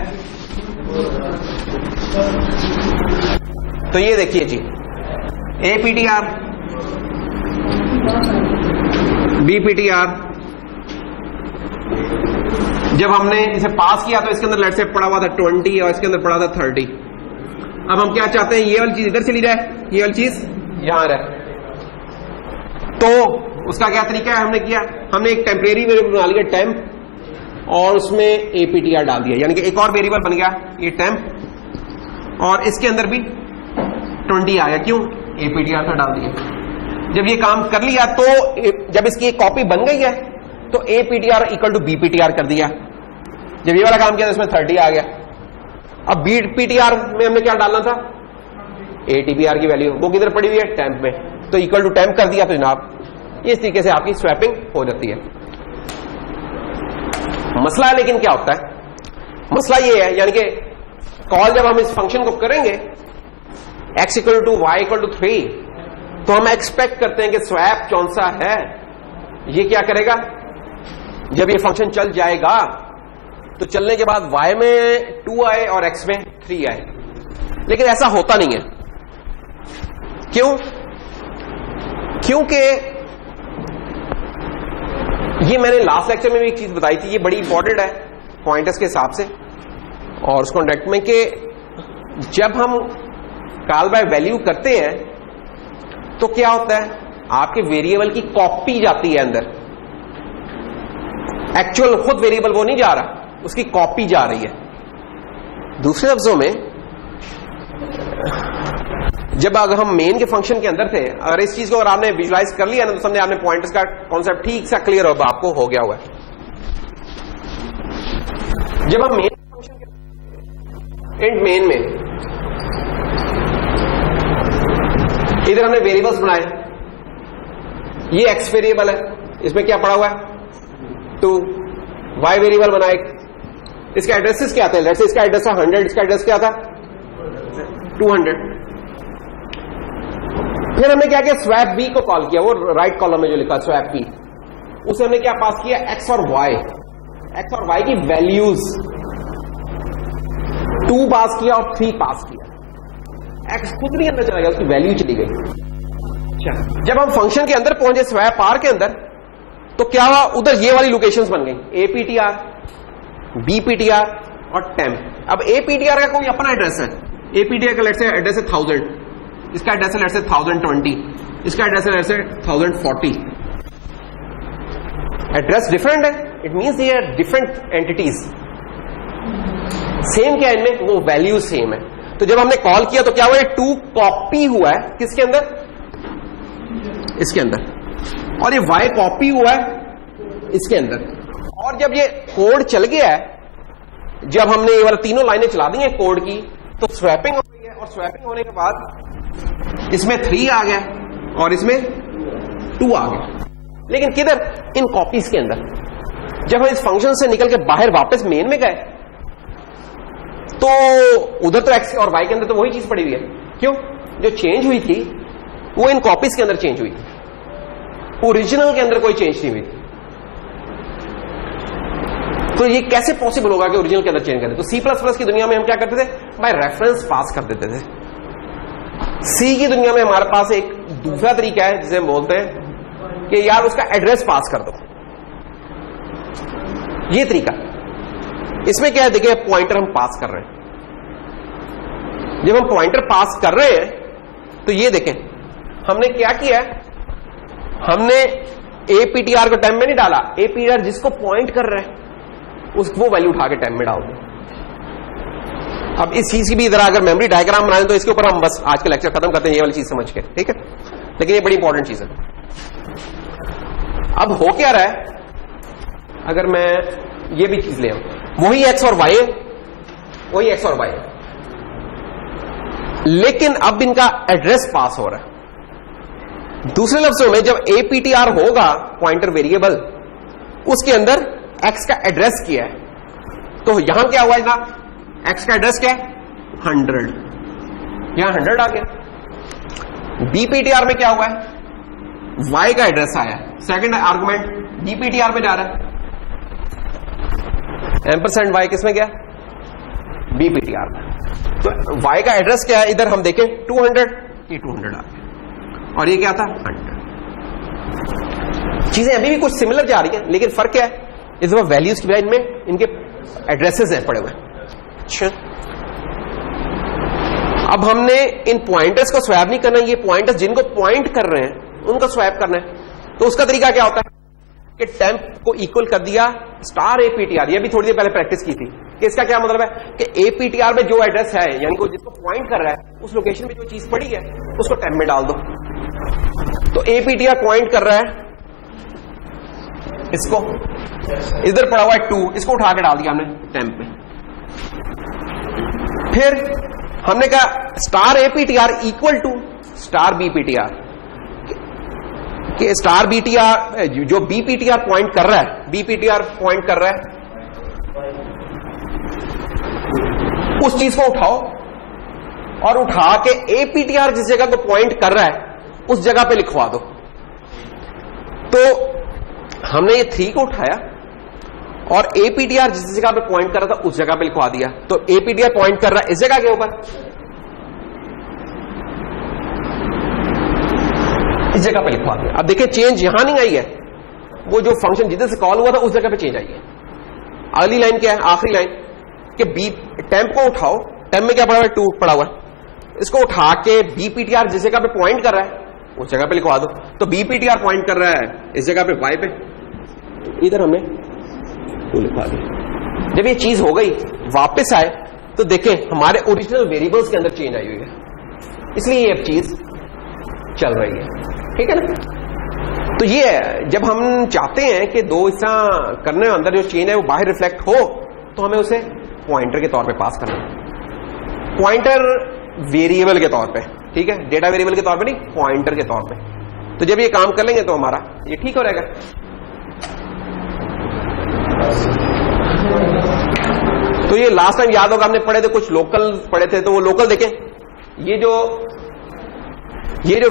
तो ये देखिए जी, एपीटीआर बीपीटीआर, जब हमने इसे पास किया तो इसके अंदर लेट से पड़ा हुआ था 20 और इसके अंदर पड़ा था 30। अब हम क्या चाहते हैं, ये वाली चीज इधर चली जाए, ये वाली चीज यहां रहे। तो उसका क्या तरीका है, हमने किया, हमने एक टेम्परेरी वेरिएबल बना लिया टेम्प, और उसमें एपीटीआर डाल दिया, यानी कि एक और वेरिएबल बन गया ये टेम्प, और इसके अंदर भी 20 आ गया। क्यों, एपीटीआर था डाल दिया। जब ये काम कर लिया तो जब इसकी एक कॉपी बन गई है तो एपीटीआर इक्वल टू बीपीटीआर कर दिया। जब ये वाला काम किया तो इसमें 30 आ गया। अब बीपीटीआर में हमने क्या डालना था, एटीपीआर की वैल्यू, वो किधर पड़ी हुई है, टेम्प में, तो इक्वल टू टेम्प कर दिया। तो जनाब इस तरीके से आपकी स्वैपिंग हो जाती है। मसला लेकिन क्या होता है, मसला ये है, यानी कि कॉल जब हम इस फंक्शन को करेंगे x equal to y equal to 3, तो हम एक्सपेक्ट करते हैं कि स्वैप कौन सा है, ये क्या करेगा, जब ये फंक्शन चल जाएगा तो चलने के बाद y में 2 आए और x में 3 आए। लेकिन ऐसा होता नहीं है। क्यों? क्योंकि ये मैंने लास्ट लेक्चर में भी एक चीज बताई थी, ये बड़ी इंपॉर्टेंट है पॉइंटर्स के हिसाब से और उस कॉन्टेक्ट में, कि जब हम कॉल बाय वैल्यू करते हैं तो क्या होता है, आपके वेरिएबल की कॉपी जाती है अंदर। एक्चुअल खुद वेरिएबल वो नहीं जा रहा, उसकी कॉपी जा रही है। दूसरे लफ्जों में, जब अगर हम मेन के फंक्शन के अंदर थे, अगर इस चीज को अगर आपने विजुलाइज कर लिया ना, तो समझे आपने पॉइंटर्स का कॉन्सेप्ट ठीक सा क्लियर होगा, आपको हो गया हुआ है। जब हम मेन फंक्शन के इंट मेन में इधर हमने वेरिएबल्स बनाए, ये एक्स वेरिएबल है, इसमें क्या पड़ा हुआ है 2, वाई वेरिएबल बनाए, इसका एड्रेसेस क्या था, जैसे इसका एड्रेस था 100, इसका एड्रेस क्या था 200। फिर हमने क्या किया, स्वैप बी को कॉल किया, वो राइट कॉलम में जो लिखा स्वैप बी, उसे हमने क्या पास किया, एक्स और वाई की वैल्यूज 2 पास किया और 3 पास किया। एक्स खुद नहीं अंदर चला गया, उसकी वैल्यू चली गई। जब हम फंक्शन के अंदर पहुंचे स्वैप आर के अंदर, तो क्या हुआ, उधर ये वाली लोकेशंस बन गई, APTR, BPTR और टेम्प। अब APTR का कोई अपना एड्रेस है, APTR का लेट्स से एड्रेस है 1000, इसका एड्रेस है लेट्स से 1020, इसका एड्रेस है लेट्स से 1040। एड्रेस डिफरेंट है, it means they are different entities. Same क्या है इनमें, वो वैल्यू सेम है। तो जब हमने कॉल किया तो क्या हुआ, 2 कॉपी हुआ है किसके अंदर, इसके अंदर, और ये y कॉपी हुआ है इसके अंदर। और जब ये कोड चल गया है, जब हमने ये वाला तीनों लाइनें चला दी हैं कोड की, तो स्वैपिंग हो गई है, और स्वैपिंग होने के बाद इसमें 3 आ गया और इसमें 2 आ गया। लेकिन किधर, इन कॉपीज के अंदर। जब हम इस फंक्शन से निकल के बाहर वापस मेन में गए, तो उधर तो एक्स और वाई के अंदर तो वही चीज पड़ी हुई है। क्यों, जो चेंज हुई थी वो इन कॉपीज के अंदर चेंज हुई थी, ओरिजिनल के अंदर कोई चेंज नहीं हुई थी। तो ये कैसे पॉसिबल होगा कि ओरिजिनल के अंदर चेंज करें? तो C++ की दुनिया में हम क्या करते थे, बाय रेफरेंस पास कर देते थे। सी की दुनिया में हमारे पास एक दूसरा तरीका है जिसे हम बोलते हैं कि यार उसका एड्रेस पास कर दो। ये तरीका, इसमें क्या है, देखिए पॉइंटर हम पास कर रहे हैं। जब हम पॉइंटर पास कर रहे हैं तो ये देखें हमने क्या किया है, हमने APTR को टेम्प में नहीं डाला, APTR जिसको पॉइंट कर रहे हैं वो वैल्यू उठा के टेम्प में डाल दो। अब इस चीज की भी इधर अगर मेमोरी डायग्राम बनाए तो इसके ऊपर हम बस आज का लेक्चर खत्म करते हैं, ये वाली चीज समझ के, ठीक है। लेकिन ये बड़ी इंपॉर्टेंट चीज है। अब हो क्या रहा है, अगर मैं ये भी चीज ले आऊं, वही एक्स और वाई है, वही एक्स और वाई है, लेकिन अब इनका एड्रेस पास हो रहा है। दूसरे लफ्जों में जब APTR होगा पॉइंटर वेरिएबल, उसके अंदर एक्स का एड्रेस किया है, तो यहां क्या हुआ ना, एक्स का एड्रेस क्या है 100, यहां 100 आ गया। BPTR में क्या हुआ है, y का एड्रेस आया, सेकंड आर्गुमेंट BPTR में जा रहा है, %y किसमें गया, BPTR में। तो y का एड्रेस क्या है, इधर हम देखें 200, ये 200 आ गया, और ये क्या था 100। चीजें अभी भी कुछ सिमिलर जा रही हैं, लेकिन फर्क क्या है, इस दफा वैल्यूज की बजाय इनमें इनके एड्रेसेस हैं पड़े हुए। अच्छा, अब हमने इन पॉइंटर्स को स्वैप नहीं करना, ये पॉइंटर्स जिनको पॉइंट कर रहे हैं उनको स्वैप करना है। तो उसका तरीका क्या होता है कि टेम्प को इक्वल कर दिया $APTR। ये भी थोड़ी देर पहले प्रैक्टिस की थी कि इसका क्या मतलब है कि APTR में जो एड्रेस है, यानी कि जिसको पॉइंट कर रहा है, उस लोकेशन में जो चीज पड़ी है उसको टेम्प में डाल दो। तो APTR पॉइंट कर रहा है इसको, इधर पड़ा हुआ है 2, इसको उठा के डाल दिया हमने टेम्प में। फिर हमने कहा $APTR इक्वल टू $BPTR, कि $BTR जो BPTR पॉइंट कर रहा है, BPTR पॉइंट कर रहा है, उस चीज को उठाओ और उठा के APTR जिस जगह को पॉइंट कर रहा है उस जगह पे लिखवा दो। तो हमने ये 3 को उठाया और एपीटीआर जिस जगह पे पॉइंट कर रहा था उस जगह पे लिखवा दिया। तो एपीटीआर पॉइंट कर रहा है इस जगह के ऊपर, इस जगह पे लिखवा दिया। अब देखिए चेंज यहां नहीं आई है, वो जो फंक्शन जिधर से कॉल हुआ था उस जगह पे चेंज आई है। अगली लाइन क्या है, आखिरी लाइन कि बी टेम्प को उठाओ, टेम्प में क्या पड़ा हुआ है 2 पड़ा हुआ है, इसको उठा के बीपीटीआर जिस जगह पे पॉइंट कर रहा है उस जगह पे लिखवा दो। तो बीपीटीआर पॉइंट कर रहा है इस जगह पे y पे, इधर हमने 2 लिखवा दिया। जब ये चीज हो गई वापस आए तो देखें हमारे ओरिजिनल वेरिएबल्स के अंदर चेंज आई हुई है, इसलिए ये अब चीज चल रही है, ठीक है ना। तो ये है, जब हम चाहते हैं कि 2 इस तरह करने में अंदर जो चेंज है वो बाहर रिफ्लेक्ट हो तो हमें उसे पॉइंटर के तौर पे पास करना है। पॉइंटर वेरिएबल के तौर पे, ठीक है, डेटा वेरिएबल के तौर पे नहीं, पॉइंटर के तौर पे। तो जब ये काम कर लेंगे तो हमारा ये ठीक हो रहेगा। तो ये लास्ट टाइम याद होगा हमने पढ़े थे, कुछ लोकल पढ़े थे, तो वो लोकल देखें, ये जो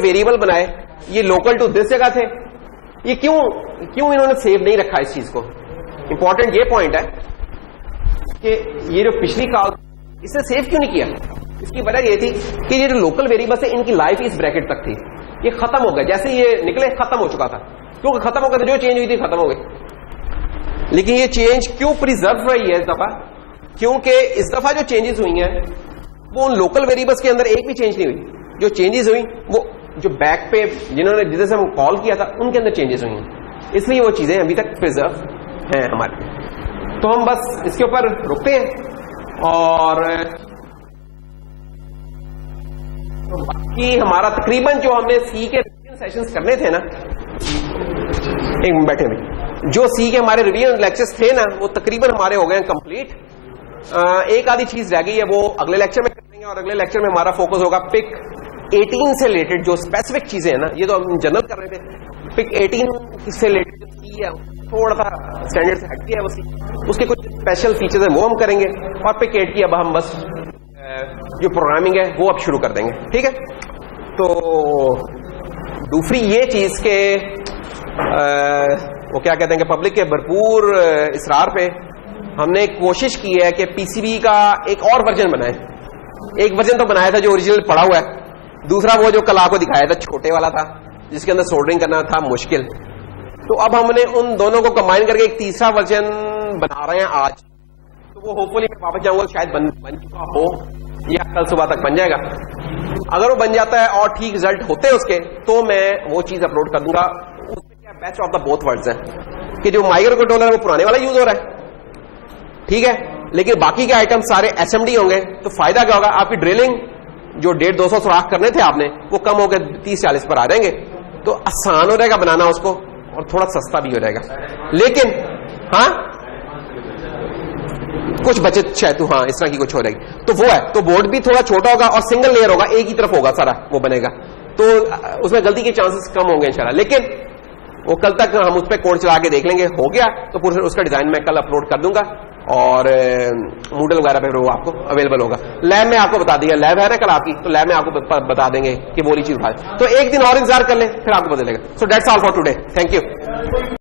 वेरिएबल बनाए ये लोकल टू दिस जगह थे। ये क्यों इन्होंने सेव नहीं रखा इस चीज को? इंपॉर्टेंट ये पॉइंट है कि ये जो पिछली कॉल इसने सेव क्यों नहीं किया। इसकी वजह ये थी कि ये जो लोकल वेरिएबल्स है इनकी लाइफ इस ब्रैकेट तक थी, ये खत्म हो गया, जैसे ये निकले खत्म हो चुका था, क्योंकि खत्म हो गया था, जो चेंज हुई थी खत्म हो गई। लेकिन ये चेंज क्यों प्रिजर्व रही है इस दफा? क्योंकि इस दफा जो चेंजेस हुई हैं वो उन लोकल वेरिएबल्स के अंदर एक भी चेंज नहीं हुई। जो चेंजेस हुई वो जो बैक पे जिन्होंने जिधर से हम कॉल किया था उनके अंदर चेंजेस हुई हैं, इसलिए वो चीजें अभी तक प्रिजर्व हैं हमारे। तो हम बस इसके ऊपर रुकते हैं और बाकी हमारा तकरीबन जो हमने सी के रिवीजन सेशंस करने थे ना, एक मिनट बैठे में, जो सी के हमारे रिवीजन लेक्चर्स थे ना वो तकरीबन हमारे हो गए हैं कंप्लीट। एक आधी चीज रह गई है वो अगले लेक्चर में करेंगे और अगले लेक्चर में हमारा फोकस होगा पिक 18 से रिलेटेड जो स्पेसिफिक चीजें हैं ना, ये तो हम जनरल कर रहे थे, पिक 18 से रिलेटेड जो सी है थोड़ा सा स्टैंडर्ड से हटती है, उसके कुछ स्पेशल फीचर्स हैं वो हम करेंगे और पिक 8 की अब हम बस जो प्रोग्रामिंग है वो अब शुरू कर देंगे, ठीक है। तो दूसरी ये चीज के वो क्या कहते हैं कि पब्लिक के भरपूर इसरार पे हमने कोशिश की है कि पीसीबी का एक और वर्जन बनाए। एक वर्जन तो बनाया था जो ओरिजिनल पड़ा हुआ है, दूसरा वो जो कल आपको दिखाया था छोटे वाला था जिसके अंदर सोल्डरिंग करना था मुश्किल। तो अब हमने उन दोनों को कंबाइन करके एक तीसरा वर्जन बना रहे हैं आज। तो वो होपफुली मैं वापस जाऊंगा, शायद बन चुका हो या कल सुबह तक बन जाएगा। अगर वो बन जाता है और ठीक रिजल्ट होते हैं उसके तो मैं वो चीज अपलोड कर दूंगा। उसमें क्या best of the both words है कि जो माइक्रो कंट्रोलर है वो पुराने वाला यूज हो रहा है, ठीक है, लेकिन बाकी के आइटम सारे एसएमडी होंगे। तो फायदा क्या होगा, आपकी ड्रिलिंग जो 150-200 सुराख करने थे आपने वो कम हो गए 30-40 पर आ जाएंगे, तो आसान हो जाएगा बनाना उसको और थोड़ा सस्ता भी हो जाएगा। लेकिन हाँ कुछ बचत शायद तो हाँ इस तरह की कुछ हो जाएगी। तो वो है, तो बोर्ड भी थोड़ा छोटा होगा और सिंगल लेयर होगा, एक ही तरफ होगा सारा वो बनेगा, तो उसमें गलती के चांसेस कम होंगे इंशाल्लाह। लेकिन वो कल तक हम उस पर कोड चला के देख लेंगे, हो गया तो फिर उसका डिजाइन मैं कल अपलोड कर दूंगा और मूडल वगैरह पे वो आपको अवेलेबल होगा। लैब में आपको बता दिया, लैब है ना कल आपकी, तो लैब में आपको बता देंगे कि वो वाली चीज उठा। तो एक दिन और इंतजार कर ले फिर आपको बदलेगा। So that's all for today, thank you.